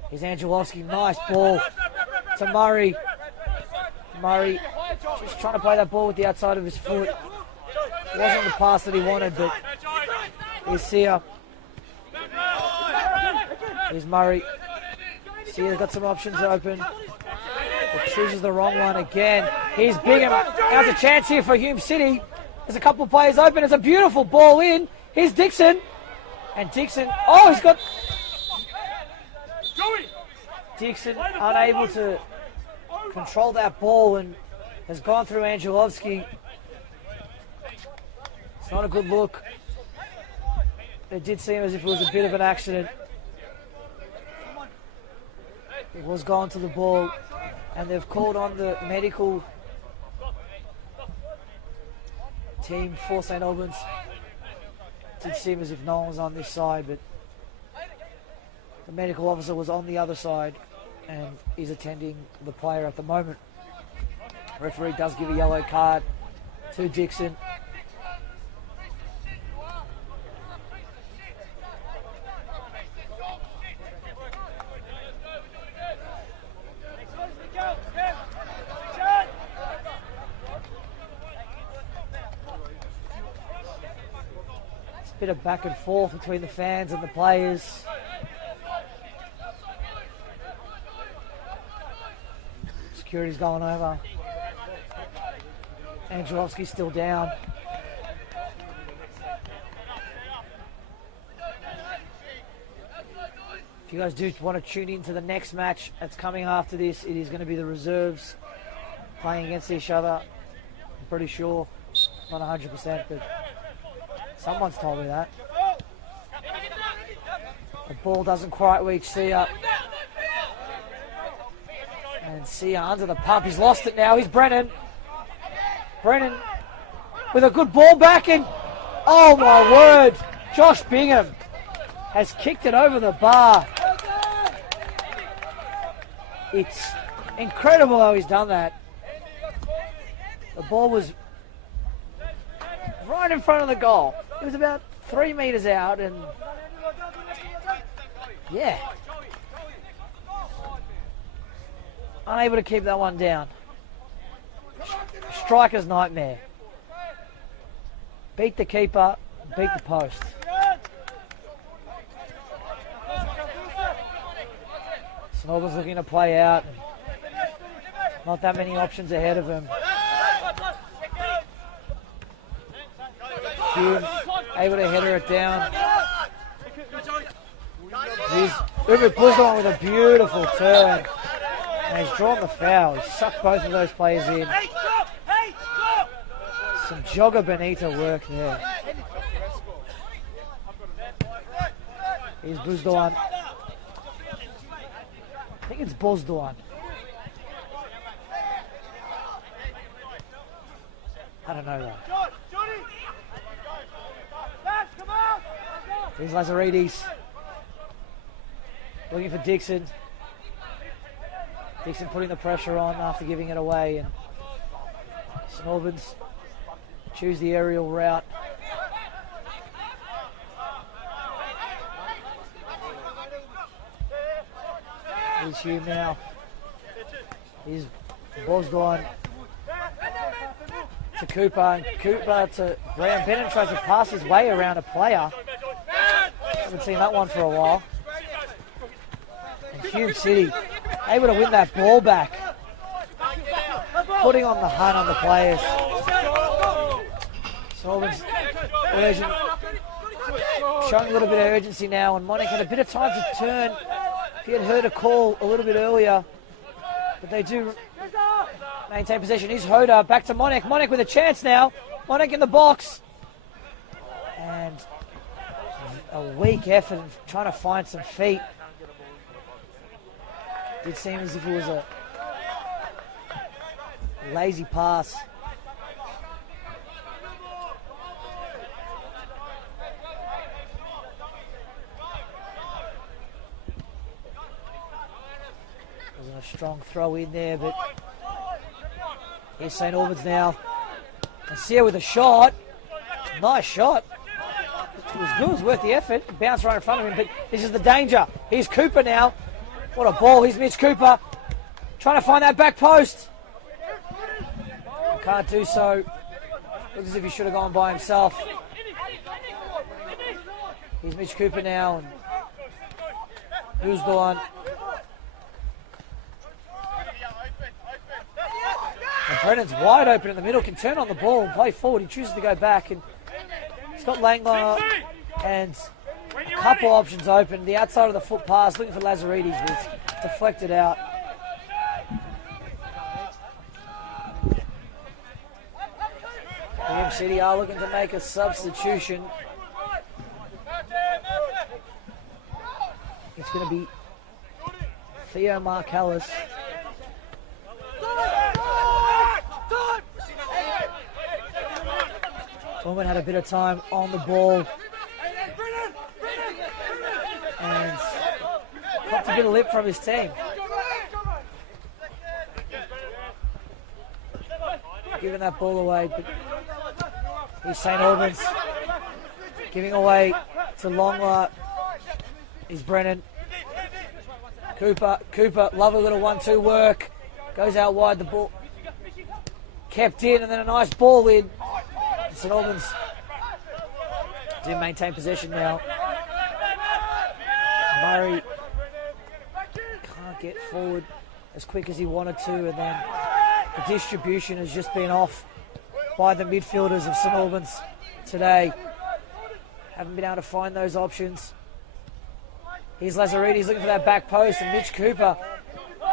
Here's Angelovski. Nice ball to Murray. Murray just trying to play that ball with the outside of his foot. It wasn't the pass that he wanted, but here's Sia. Here's Murray. Sia's got some options open, but chooses the wrong one again. Here's Bingham. Now's a chance here for Hume City. There's a couple of players open. It's a beautiful ball in. Here's Dixon. And Dixon, oh, he's got... Dixon unable to control that ball and has gone through Angelovski. It's not a good look. It did seem as if it was a bit of an accident. It was going to the ball, and they've called on the medical team for St Albans. It did seem as if no one was on this side, but the medical officer was on the other side and is attending the player at the moment. Referee does give a yellow card to Dixon. Bit of back and forth between the fans and the players. Security's going over. Angelovski's still down. If you guys do want to tune in to the next match that's coming after this, it is going to be the reserves playing against each other. I'm pretty sure, not 100%, but someone's told me that. The ball doesn't quite reach Sia. And Sia under the pump. He's lost it now. He's Brennan. Brennan with a good ball back and oh my word. Josh Bingham has kicked it over the bar. It's incredible how he's done that. The ball was right in front of the goal. It was about 3 meters out and yeah. Unable to keep that one down. Striker's nightmare. Beat the keeper, beat the post. St Albans looking to play out. Not that many options ahead of him. Hume able to header it down. He's Uber Buzdowan with a beautiful turn. And he's drawn the foul. He's sucked both of those players in. Some Jogger Benita work there. Here's Buzdowan. I think it's Bosdoan. I don't know though. Here's Lazaridis. Looking for Dixon. Dixon putting the pressure on after giving it away, and St Albans choose the aerial route. Here's Hume now. Here's Bosdoan to Cooper, and Cooper to Graham. Bennett tries to pass his way around a player. Haven't seen that one for a while. And Hume City able to win that ball back, putting on the hunt on the players. Sullivan's urgent, showing a little bit of urgency now, and Monic had a bit of time to turn. If he had heard a call a little bit earlier, but they do maintain possession. Here's Hoda back to Monic. Monic with a chance now. Monic in the box, and a weak effort in trying to find some feet. Did seem as if it was a lazy pass. Wasn't a strong throw in there, but here's St Albans now. And Sear with a shot. Nice shot. It was good, it was worth the effort. Bounce right in front of him, but this is the danger. Here's Cooper now. What a ball. Here's Mitch Cooper. Trying to find that back post. Can't do so. Looks as if he should have gone by himself. Here's Mitch Cooper now. And who's the one? And Brennan's wide open in the middle. Can turn on the ball and play forward. He chooses to go back. And he's got Langlois and a couple options open. The outside of the foot pass, looking for Lazaridis, but it's deflected out. Hume City are looking to make a substitution. It's going to be Theo Markellis. Norman had a bit of time on the ball and got a bit of lip from his team. Giving that ball away, but here's St Albans giving away to Longla. Here's Brennan. Cooper, love a little 1-2 work. Goes out wide, the ball kept in, and then a nice ball in. St Albans do maintain possession now. Murray can't get forward as quick as he wanted to, and then the distribution has just been off by the midfielders of St Albans today. Haven't been able to find those options. Here's Lazaridis looking for that back post, and Mitch Cooper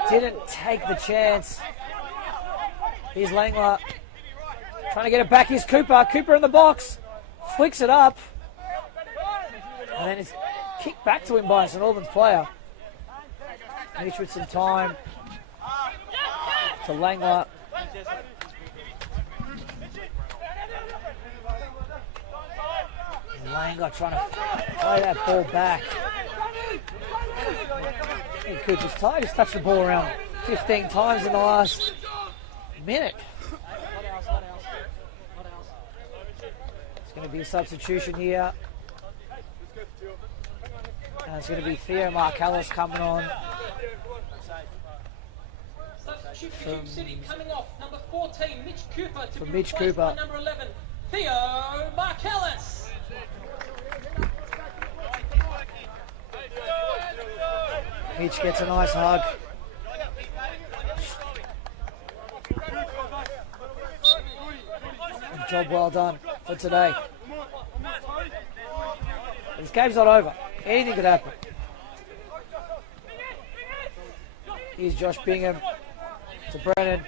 didn't take the chance. Here's Langlois trying to get it back. Here's Cooper. Cooper in the box. Flicks it up. And then it's kicked back to him by a St Albans player. Mitch with some time to Langlois. Langlois trying to play that ball back. He could just touch the ball around 15 times in the last minute. It's going to be a substitution here. And it's going to be Theo Markellis coming on. Substitute for Hume City coming off. Number 14, Mitch Cooper, to be Mitch replaced by Cooper. number 11, Theo Markellis. Mitch gets a nice hug. Job well done for today. This game's not over. Anything could happen. Here's Josh Bingham to Brennan.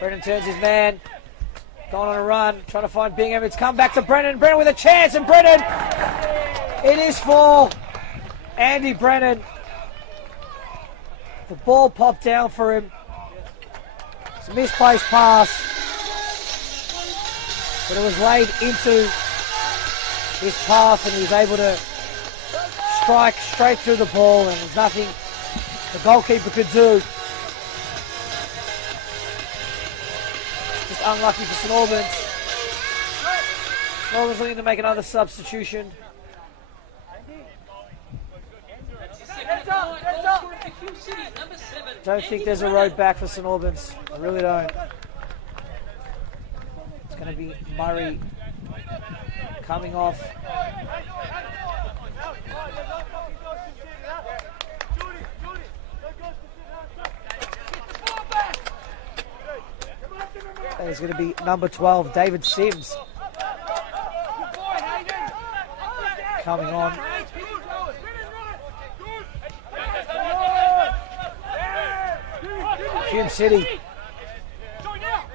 Brennan turns his man. Going on a run, trying to find Bingham. It's come back to Brennan. Brennan with a chance, and Brennan! It is for Andy Brennan. The ball popped down for him. It's a misplaced pass. But it was laid into his path and he was able to strike straight through the ball, and there's nothing the goalkeeper could do. Just unlucky for St Albans. St Albans looking to make another substitution. Don't think there's a road back for St Albans. I really don't. It's going to be Murray coming off. There's going to be number 12, David Sims, coming on. Hume City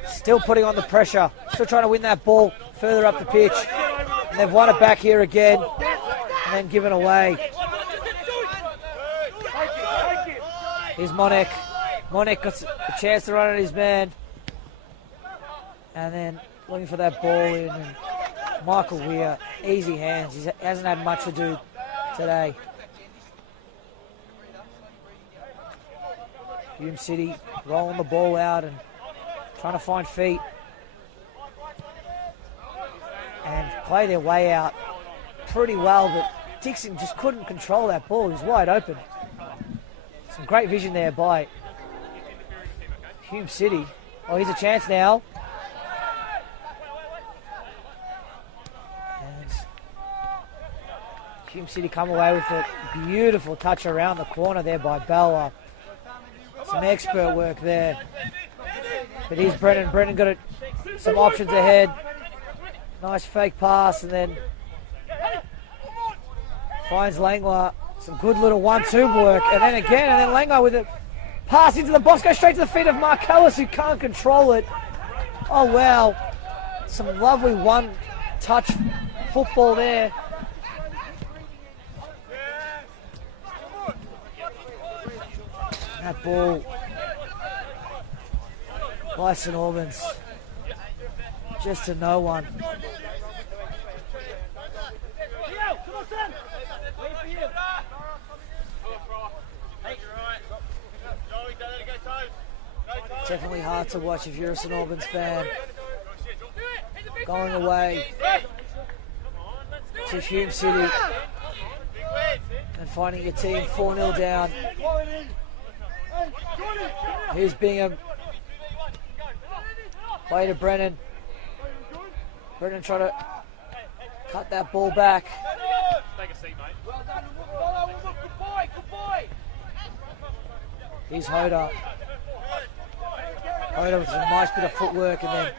still putting on the pressure, still trying to win that ball further up the pitch. And they've won it back here again and then given away. Here's Monek. Monek got a chance to run at his man. And then looking for that ball in. And Michael Weir, easy hands. He hasn't had much to do today. Hume City rolling the ball out and trying to find feet. And play their way out pretty well, but Dixon just couldn't control that ball. He was wide open. Some great vision there by Hume City. Oh, here's a chance now. And Hume City come away with a beautiful touch around the corner there by Bella. Some expert work there. But here's Brennan. Brennan got some options ahead. Nice fake pass and then finds Langler. Some good little 1-2 work. And then again, and then Langler with a pass into the box. Goes straight to the feet of Marcellus, who can't control it. Oh, wow. Some lovely one-touch football there. That ball by St Albans. Just to no one. Definitely hard to watch if you're a St Albans fan. Going away to Hume City and finding your team 4-0 down. Here's Bingham. Play to Brennan. Brennan trying to cut that ball back. Take a seat, mate. Here's Hoda. Hoda with a nice bit of footwork and then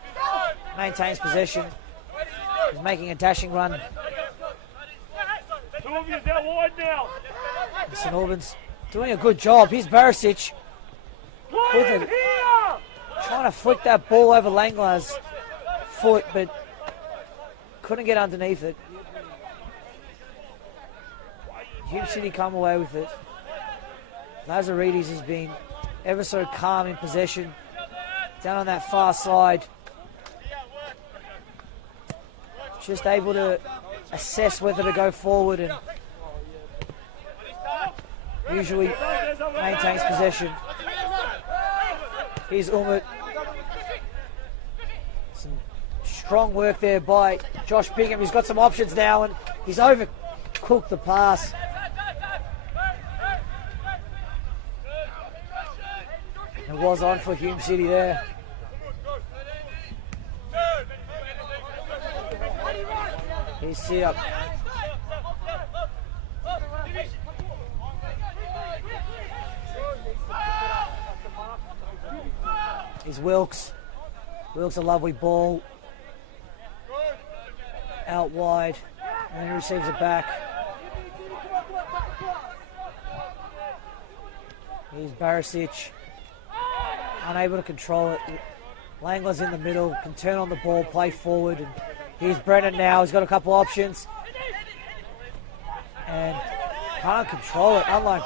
maintains possession. He's making a dashing run. Two of you out wide now. St Albans doing a good job. Here's Barisic. Trying to flick that ball over Langler's foot, but couldn't get underneath it. Hume City come away with it. Lazaridis has been ever so calm in possession. Down on that far side. Just able to assess whether to go forward and usually maintains possession. Here's Umut. Some strong work there by Josh Bingham. He's got some options now and he's overcooked the pass. It was on for Hume City there. Here's Siop. Here's Wilkes. Wilkes a lovely ball. Out wide. And he receives it back. Here's Barisic. Unable to control it. Langler's in the middle. Can turn on the ball, play forward. And here's Brennan now. He's got a couple options. And can't control it. Unlike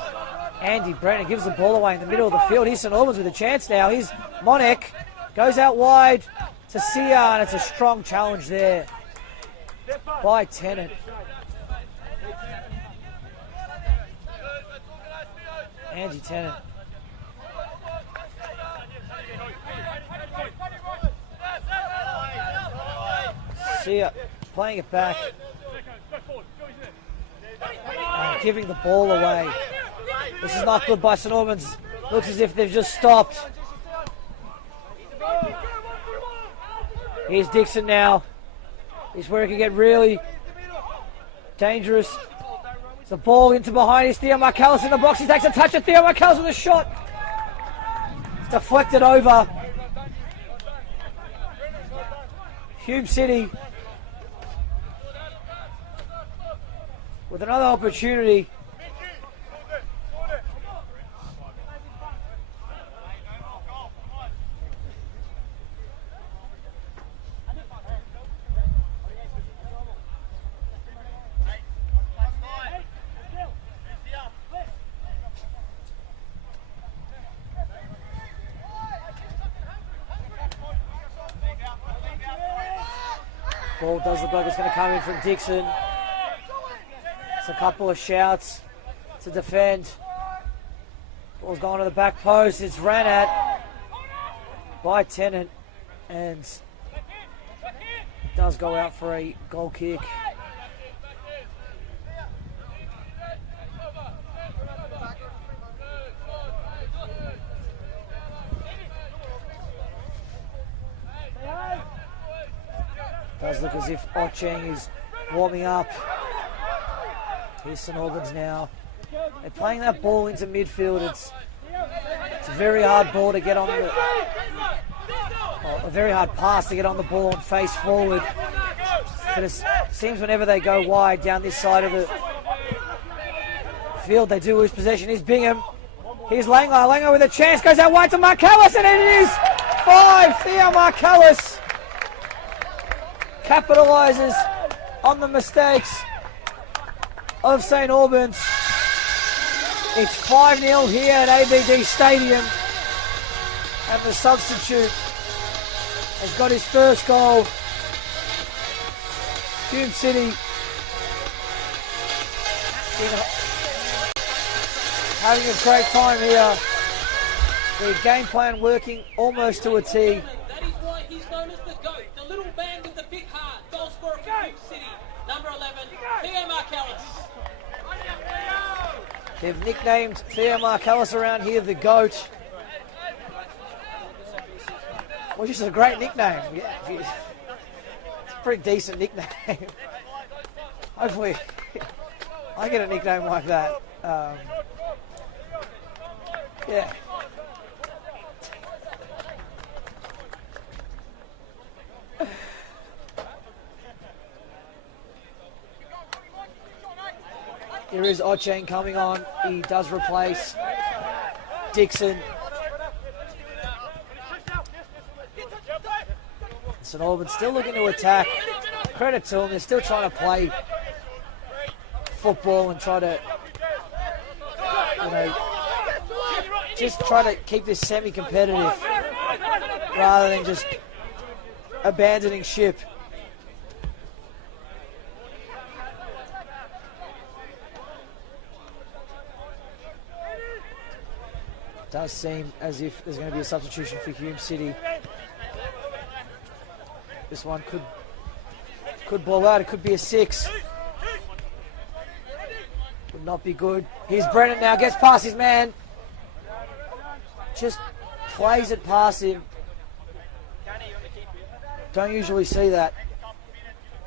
Andy Brennan gives the ball away in the middle of the field. Here's St Albans with a chance now. Here's Monek. Goes out wide to Sia, and it's a strong challenge there by Tennant. Andy Tennant. Sia playing it back. And giving the ball away. This is not good by St Albans. Looks as if they've just stopped. Here's Dixon now. This is where it can get really dangerous. It's the ball into behind. Here's Theo Marcellus in the box. He takes a touch at Theo Marcellus with a shot. It's deflected over. Hume City with another opportunity. Ball does look like it's going to come in from Dixon. It's a couple of shouts to defend. Ball's going to the back post. It's ran at by Tennant and does go out for a goal kick. Does look as if Ocheng is warming up. Here's St Albans now. They're playing that ball into midfield. It's a very hard ball to get on the... a very hard pass to get on the ball and face forward. But it seems whenever they go wide down this side of the field, they do lose possession. Here's Bingham. Here's Langer. Langer with a chance. Goes out wide to Marcellus, and it is 5. Theo Marcellus capitalises on the mistakes of St Albans. It's 5-0 here at ABD Stadium, and the substitute has got his first goal. Hume City having a great time here. The game plan working almost to a T. That is why he's known as the GOAT, the little man with the big heart. Goal scorer for Hume City, number 11, Theo Marcellus. They've nicknamed Theo Marcellus around here the GOAT. Which is a great nickname. Yeah, it's a pretty decent nickname. Hopefully I get a nickname like that. Yeah. Here is Ocheng coming on. He does replace Dixon. St Albans still looking to attack. Credit to them. They're still trying to play football and try to, just try to keep this semi-competitive rather than just abandoning ship. Does seem as if there's going to be a substitution for Hume City. This one could blow out. It could be a 6. Would not be good. Here's Brennan now. Gets past his man. Just plays it past him. Don't usually see that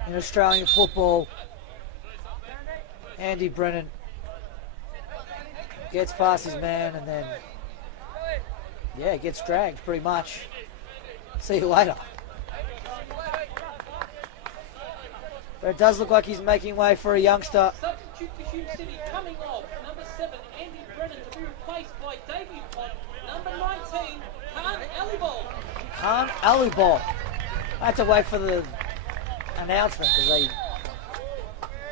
in Australian football. Andy Brennan gets past his man and then, yeah, gets dragged pretty much. See you later. But it does look like he's making way for a youngster. Substitute for Hume City coming off, number 7, Andy Brennan, to be replaced by debut pod, number 19, Khan Alibol. Khan Alibol. I had to wait for the announcement because they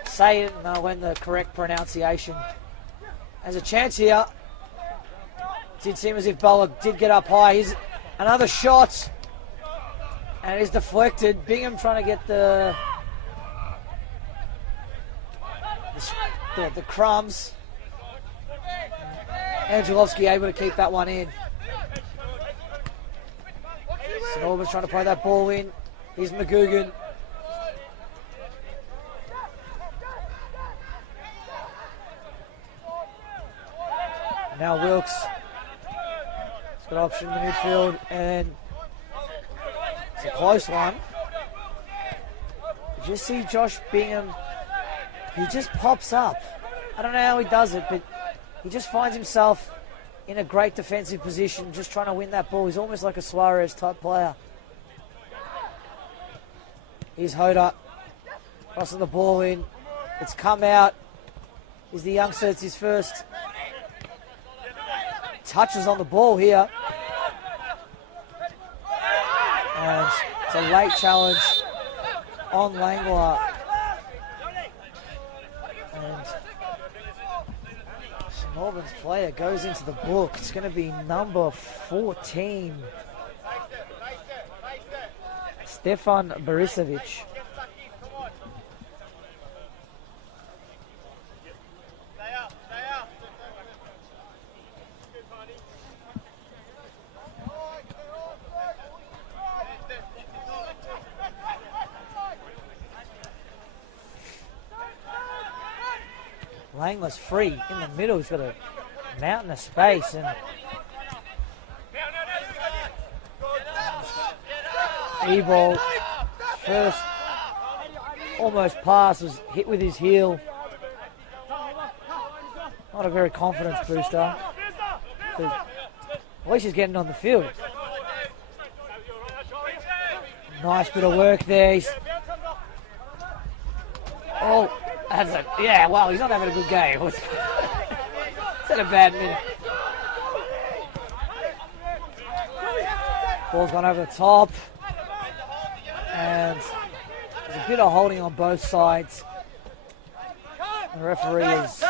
say it and when the correct pronunciation. Has a chance here. did seem as if Bowler did get up high. Here's another shot. And it is deflected. Bingham trying to get the crumbs. Angelovski able to keep that one in. St Albans trying to play that ball in. Here's McGugan. Now Wilkes. He's got option in the midfield, and it's a close one. Did you see Josh Bingham? He just pops up. I don't know how he does it, but he just finds himself in a great defensive position, just trying to win that ball. He's almost like a Suarez type player. Here's Hoda crossing the ball in. It's come out. He's the youngster. It's his first touches on the ball here. And it's a late challenge on Langler. And St Albans player goes into the book. It's going to be number 14. Stefan Borisevic. Langler's free in the middle. He's got a mountain of space, and E-ball first almost pass was hit with his heel. Not a very confidence booster. But at least he's getting on the field. Nice bit of work there. Oh, that's a, yeah, well, he's not having a good game. It's had a bad minute. Ball's gone over the top. And there's a bit of holding on both sides. The referee is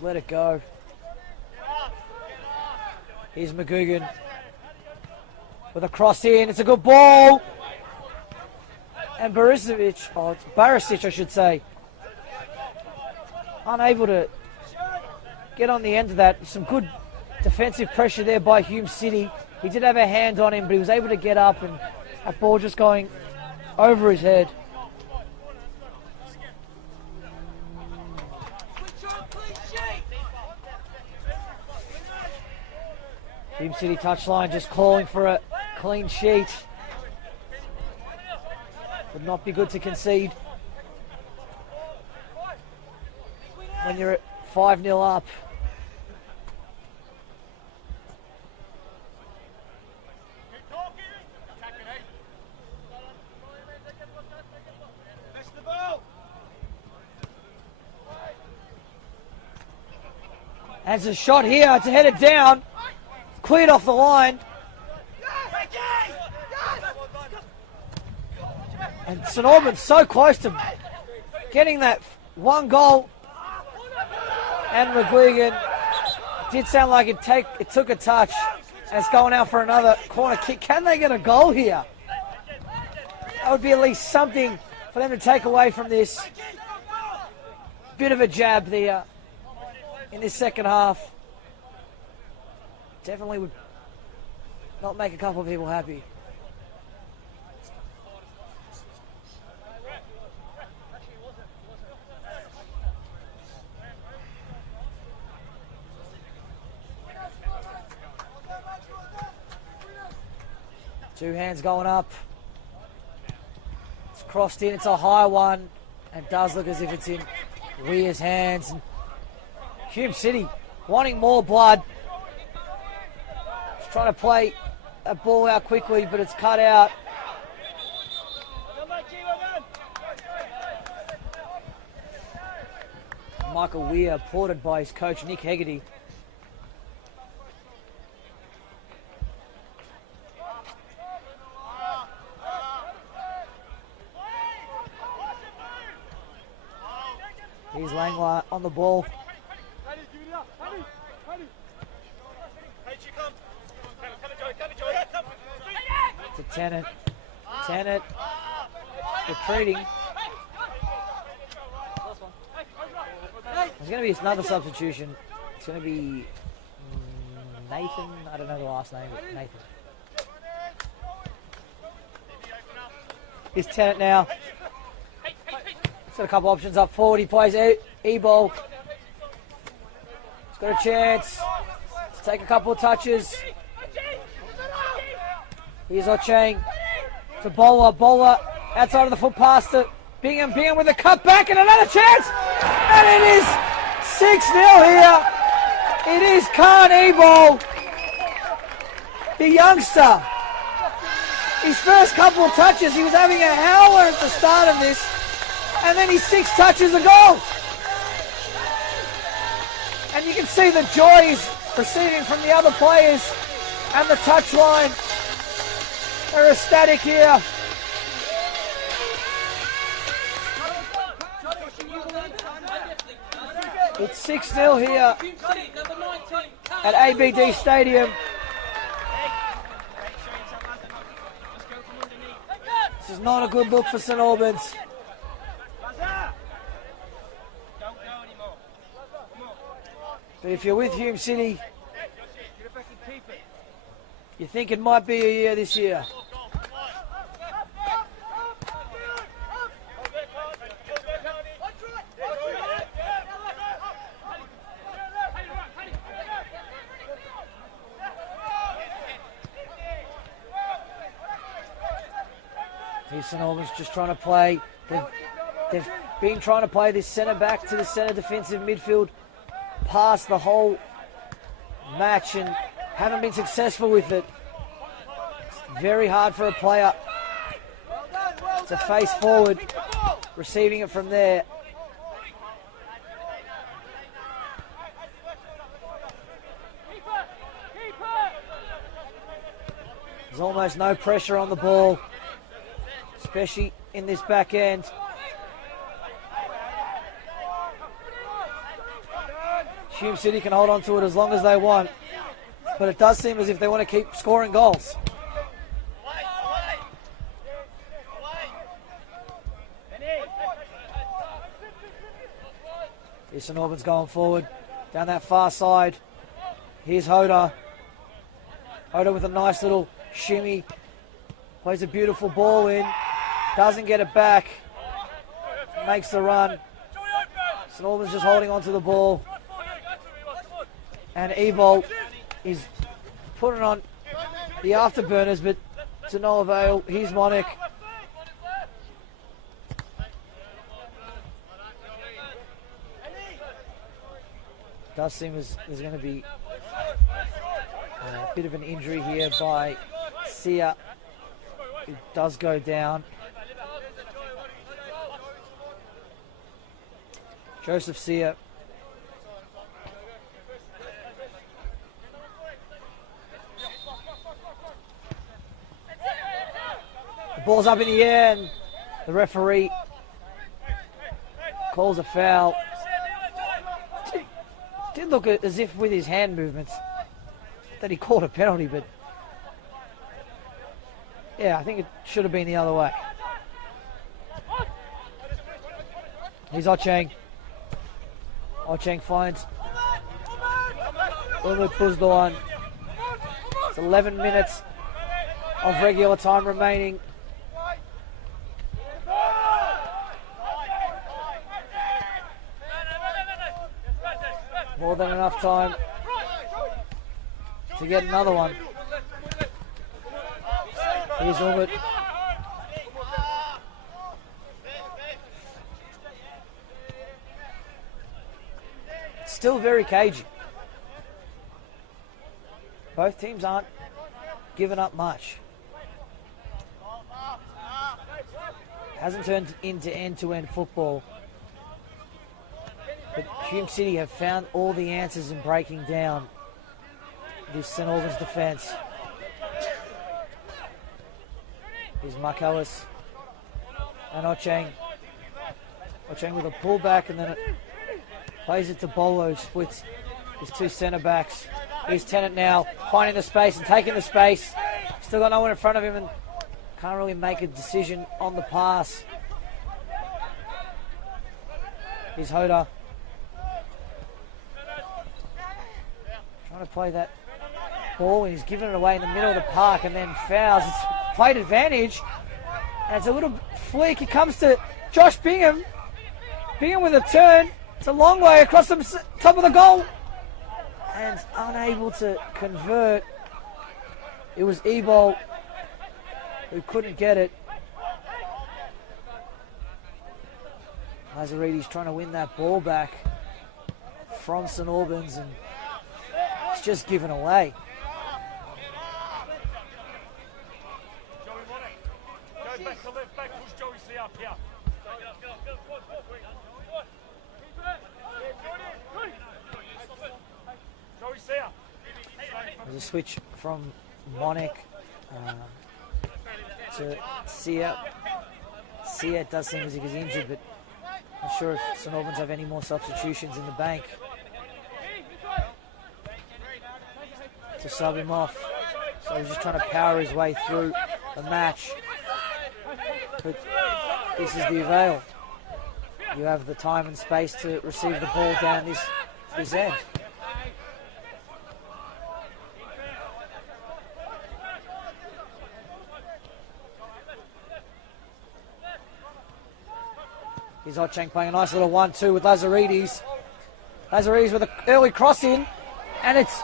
let it go. Here's McGugan with a cross in. It's a good ball. And Barisic, I should say, unable to get on the end of that. Some good defensive pressure there by Hume City. He did have a hand on him, but he was able to get up, and that ball just going over his head. Hume City touchline just calling for a clean sheet. Would not be good to concede when you're at 5-0 up. Has a shot here, it's headed down. Cleared off the line. And St Albans so close to getting that one goal. And McGuigan did sound like it took a touch. And it's going out for another corner kick. Can they get a goal here? That would be at least something for them to take away from this. Bit of a jab there in this second half. Definitely would not make a couple of people happy. Two hands going up. It's crossed in. It's a high one. And does look as if it's in Weir's hands. And Hume City wanting more blood. Trying to play a ball out quickly, but it's cut out. Michael Weir, ported by his coach, Nick Hegarty. Here's Here's Langlois on the ball. To Tennant. Tennant retreating. There's going to be another substitution. It's going to be Nathan. I don't know the last name, but Nathan. Here's Tennant now. He's got a couple options up forward. He plays E-ball. He's got a chance to take a couple of touches. Here's Ocheng to Bowler. Bowler outside of the foot pass to Bingham. Bingham with a cut back and another chance. And it is 6-0 here. It is Khan E-ball. The youngster. His first couple of touches, he was having a howler at the start of this. And then his 6 touches a goal. And you can see the joy is proceeding from the other players. And the touchline. They're ecstatic here. It's 6-0 here at ABD Stadium. This is not a good look for St Albans. But if you're with Hume City, you think it might be a year this year. Here's St Albans just trying to play. They've been trying to play this centre back to the centre defensive midfield pass the whole match and haven't been successful with it. It's very hard for a player to face forward, receiving it from there. There's almost no pressure on the ball, especially in this back end. Hume City can hold on to it as long as they want, but it does seem as if they want to keep scoring goals. Here's St Albans going forward, down that far side. Here's Hoda. Hoda with a nice little shimmy. Plays a beautiful ball in. Doesn't get it back. Makes the run. St Albans just holding on to the ball. And Ebol is putting on the afterburners, but to no avail. Here's Monic. Does seem as there's going to be a bit of an injury here by Sia. It does go down. Joseph Sia. The ball's up in the air and the referee calls a foul. Did look as if with his hand movements that he called a penalty, but yeah, I think it should have been the other way. Here's Ocheng. Ocheng finds Umut Buzdoğan. It's 11 minutes of regular time remaining. More than enough time to get another one. Here's Umut. Still very cagey. Both teams aren't giving up much. Hasn't turned into end-to-end football. But Hume City have found all the answers in breaking down this St Albans defence. Here's Marcellus and Ocheng. Ocheng with a pullback and then Plays it to Bolo, splits his two centre backs. Here's Tennant now, finding the space and taking the space. Still got no one in front of him and can't really make a decision on the pass. Here's Hoda. Trying to play that ball and he's giving it away in the middle of the park and then fouls. It's played advantage. And it's a little flick. He comes to Josh Bingham. Bingham with a turn. It's a long way across the top of the goal. And unable to convert. It was Ebol who couldn't get it. Lazaridis trying to win that ball back from St Albans and it's just given away. Go back to left back, push Joey C up here. Joey C up. There's a switch from Monic to Sia. Sia does seem as if he's injured, but not sure if St Albans have any more substitutions in the bank to sub him off. So he's just trying to power his way through the match. But this is the avail. You have the time and space to receive the ball down this end. Here's Ocheng playing a nice little 1-2 with Lazaridis. Lazaridis with an early cross in, and it's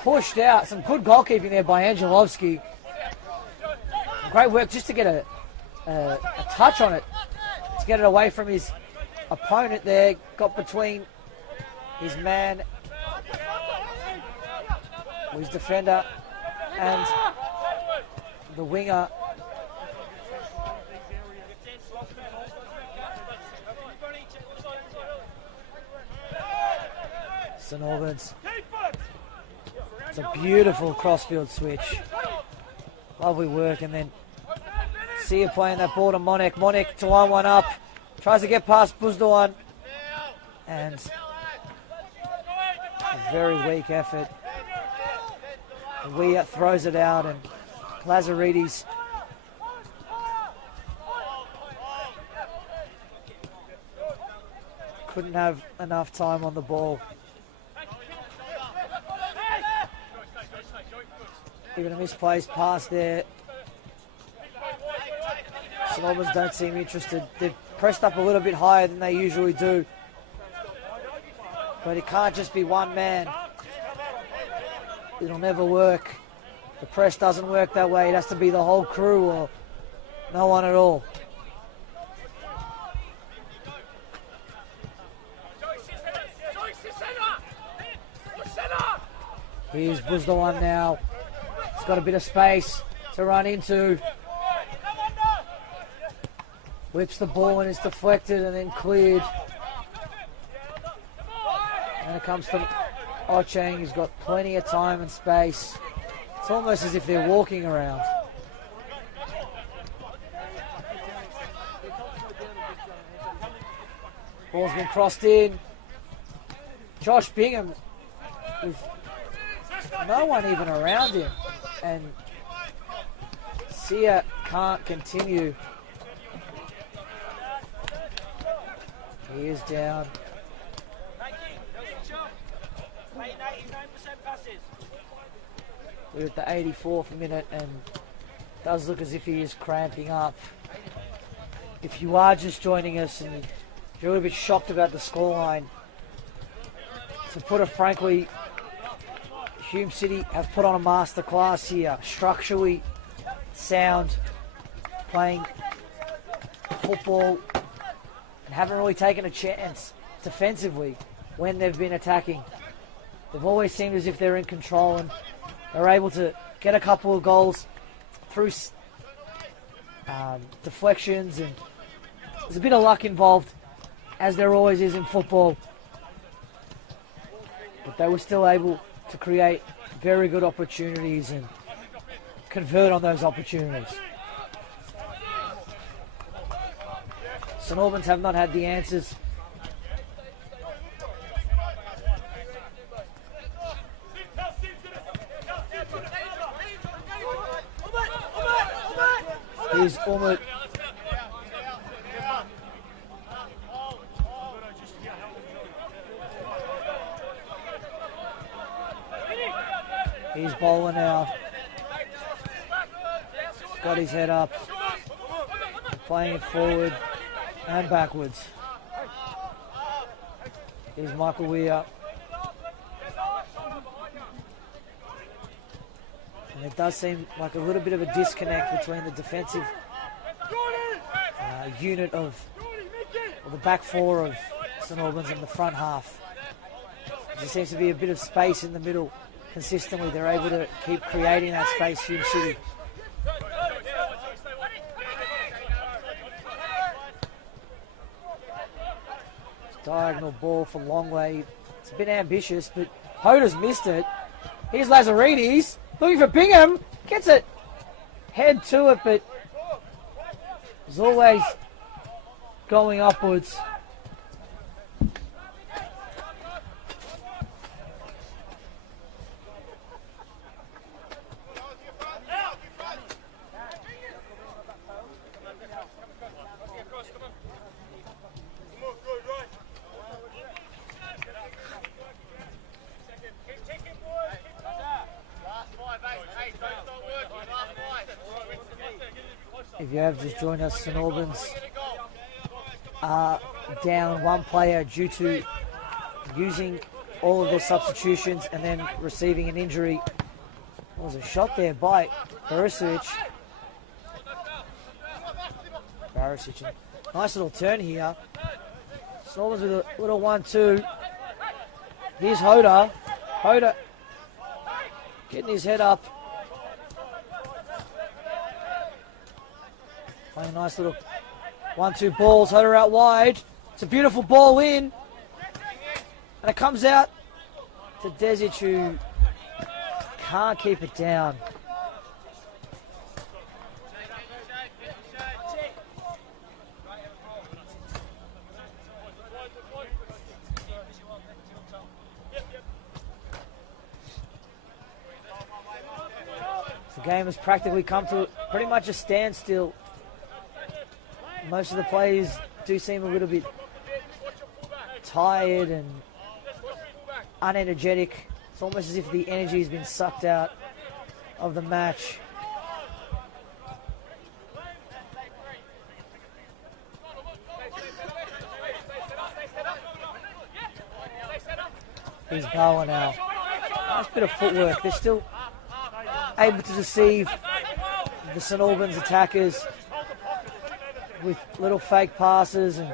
pushed out. Some good goalkeeping there by Angelovski. Great work just to get a touch on it, to get it away from his opponent there. Got between his man, his defender, and the winger. St Albans. It's a beautiful crossfield switch. Lovely work, and then Sia playing that ball to Monic. Monic to line one up. Tries to get past Buzdoan. And a very weak effort. Weir throws it out, and Lazaridis couldn't have enough time on the ball. Even a misplaced pass there. St Albans don't seem interested. They've pressed up a little bit higher than they usually do. But it can't just be one man. It'll never work. The press doesn't work that way. It has to be the whole crew or no one at all. Here's Buzdoan now. He's got a bit of space to run into. Whips the ball and it's deflected and then cleared. And it comes to Ocheng. He's got plenty of time and space. It's almost as if they're walking around. Ball's been crossed in. Josh Bingham with no one even around him. And Sia can't continue. He is down. We're at the 84th minute and it does look as if he is cramping up. If you are just joining us and you're a little bit shocked about the scoreline, to put it frankly, Hume City have put on a masterclass here. Structurally sound, playing football, and haven't really taken a chance defensively when they've been attacking. They've always seemed as if they're in control and they're able to get a couple of goals through deflections, and there's a bit of luck involved, as there always is in football. But they were still able to create very good opportunities and convert on those opportunities. St Albans have not had the answers Here's Umut. He's bowling now. He's got his head up. Playing it forward and backwards. Here's Michael Weir. And it does seem like a little bit of a disconnect between the defensive unit of the back four of St Albans and the front half. There seems to be a bit of space in the middle. Consistently, they're able to keep creating that space, Hume City. Diagonal ball for Longley. It's a bit ambitious, but Hoda's missed it. Here's Lazaridis looking for Bingham. Gets it. Head to it, but is always going upwards. If you have just joined us, St Albans are down one player due to using all of their substitutions and then receiving an injury. There was a shot there by Barisic. Nice little turn here. St Albans with a little 1-2. Here's Hoda. Hoda getting his head up. Playing a nice little 1-2 balls. Hoda out wide. It's a beautiful ball in. And it comes out to Desic, who can't keep it down. The game has practically come to pretty much a standstill. Most of the players do seem a little bit tired and unenergetic. It's almost as if the energy has been sucked out of the match. He's Bower now. Nice bit of footwork. They're still able to deceive the St Albans attackers with little fake passes and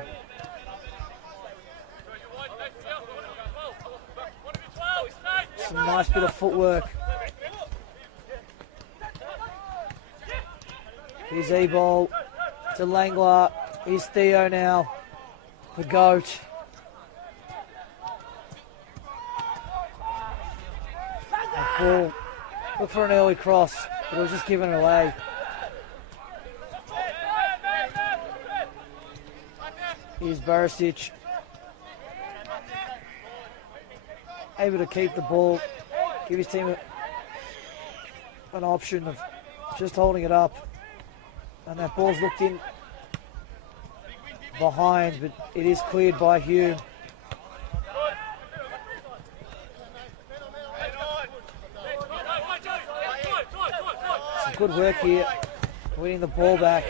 some nice bit of footwork. Here's E-Ball to Langler. Here's Theo now, the GOAT. Ball. Look for an early cross, but it was just given away. Here's Barisic. Able to keep the ball, give his team an option of just holding it up. And that ball's looked in behind, but it is cleared by Hume. Some good work here, winning the ball back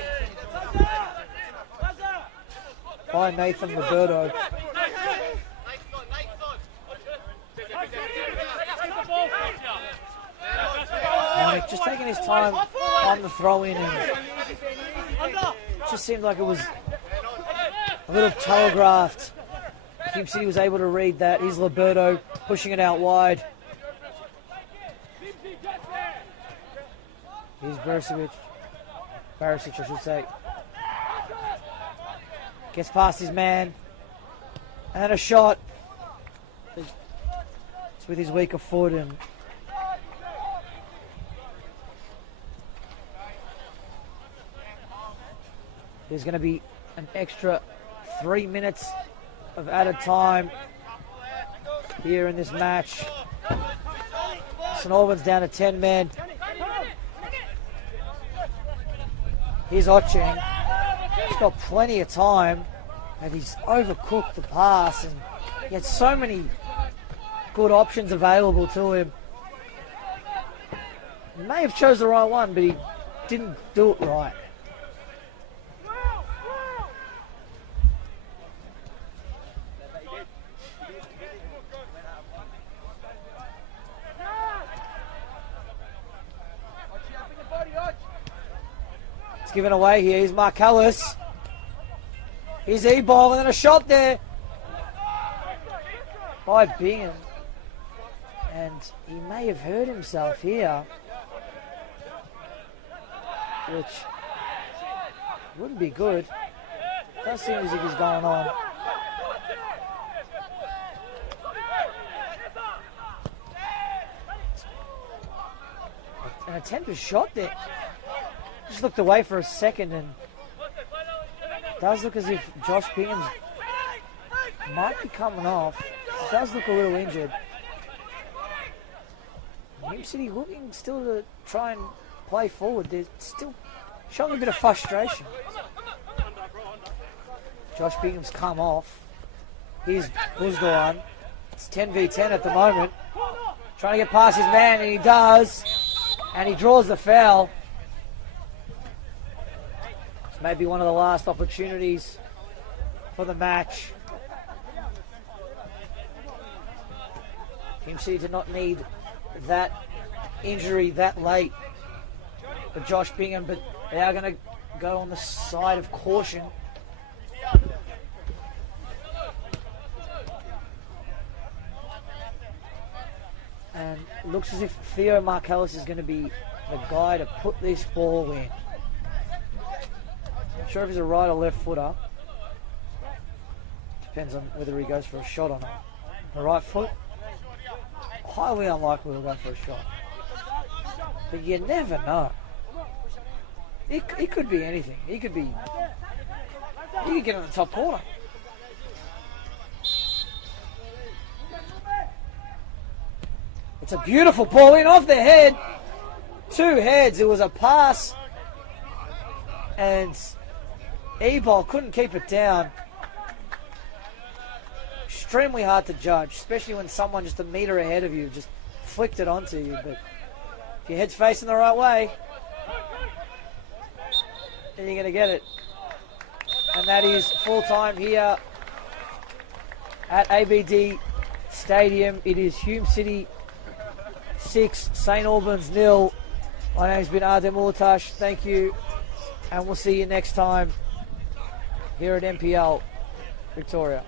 by Nathan Roberto. Just taking his time on the throw-in, and it just seemed like it was a little telegraphed. Hume City was able to read that. Here's Roberto pushing it out wide. Here's Barisic, I should say. Gets past his man. And a shot. It's with his weaker foot, and there's going to be an extra 3 minutes of added time here in this match. St Albans down to 10 men. Here's Ocheng. He's got plenty of time, and he's overcooked the pass, and he had so many good options available to him. He may have chose the right one, but he didn't do it right. It's given away here. Here's Marcellus. Here's E-ball, and then a shot there by Bingham. And he may have hurt himself here, which wouldn't be good. Does seem as if he's going on. An attempted shot there. Just looked away for a second, and it does look as if Josh Bingham might be coming off. He does look a little injured. Hume City looking still to try and play forward. They're still showing a bit of frustration. Josh Bingham's come off. Here's Buzdoan. It's 10v10 at the moment. Trying to get past his man, and he does. And he draws the foul. It's maybe one of the last opportunities for the match. Hume City did not need that injury that late for Josh Bingham, but they are going to go on the side of caution. And it looks as if Theo Marcellus is going to be the guy to put this ball in. Not sure if he's a right or left footer. Depends on whether he goes for a shot or not. The right foot, highly unlikely he'll go for a shot. But you never know. He could be anything. He could get in the top corner. It's a beautiful ball in off the head. Two heads. It was a pass. And E-ball couldn't keep it down. Extremely hard to judge, especially when someone just a metre ahead of you just flicked it onto you. But if your head's facing the right way, then you're going to get it. And that is full time here at ABD Stadium. It is Hume City 6, St Albans 0. My name's been Adem Ulatash. Thank you, and we'll see you next time here at NPL Victoria.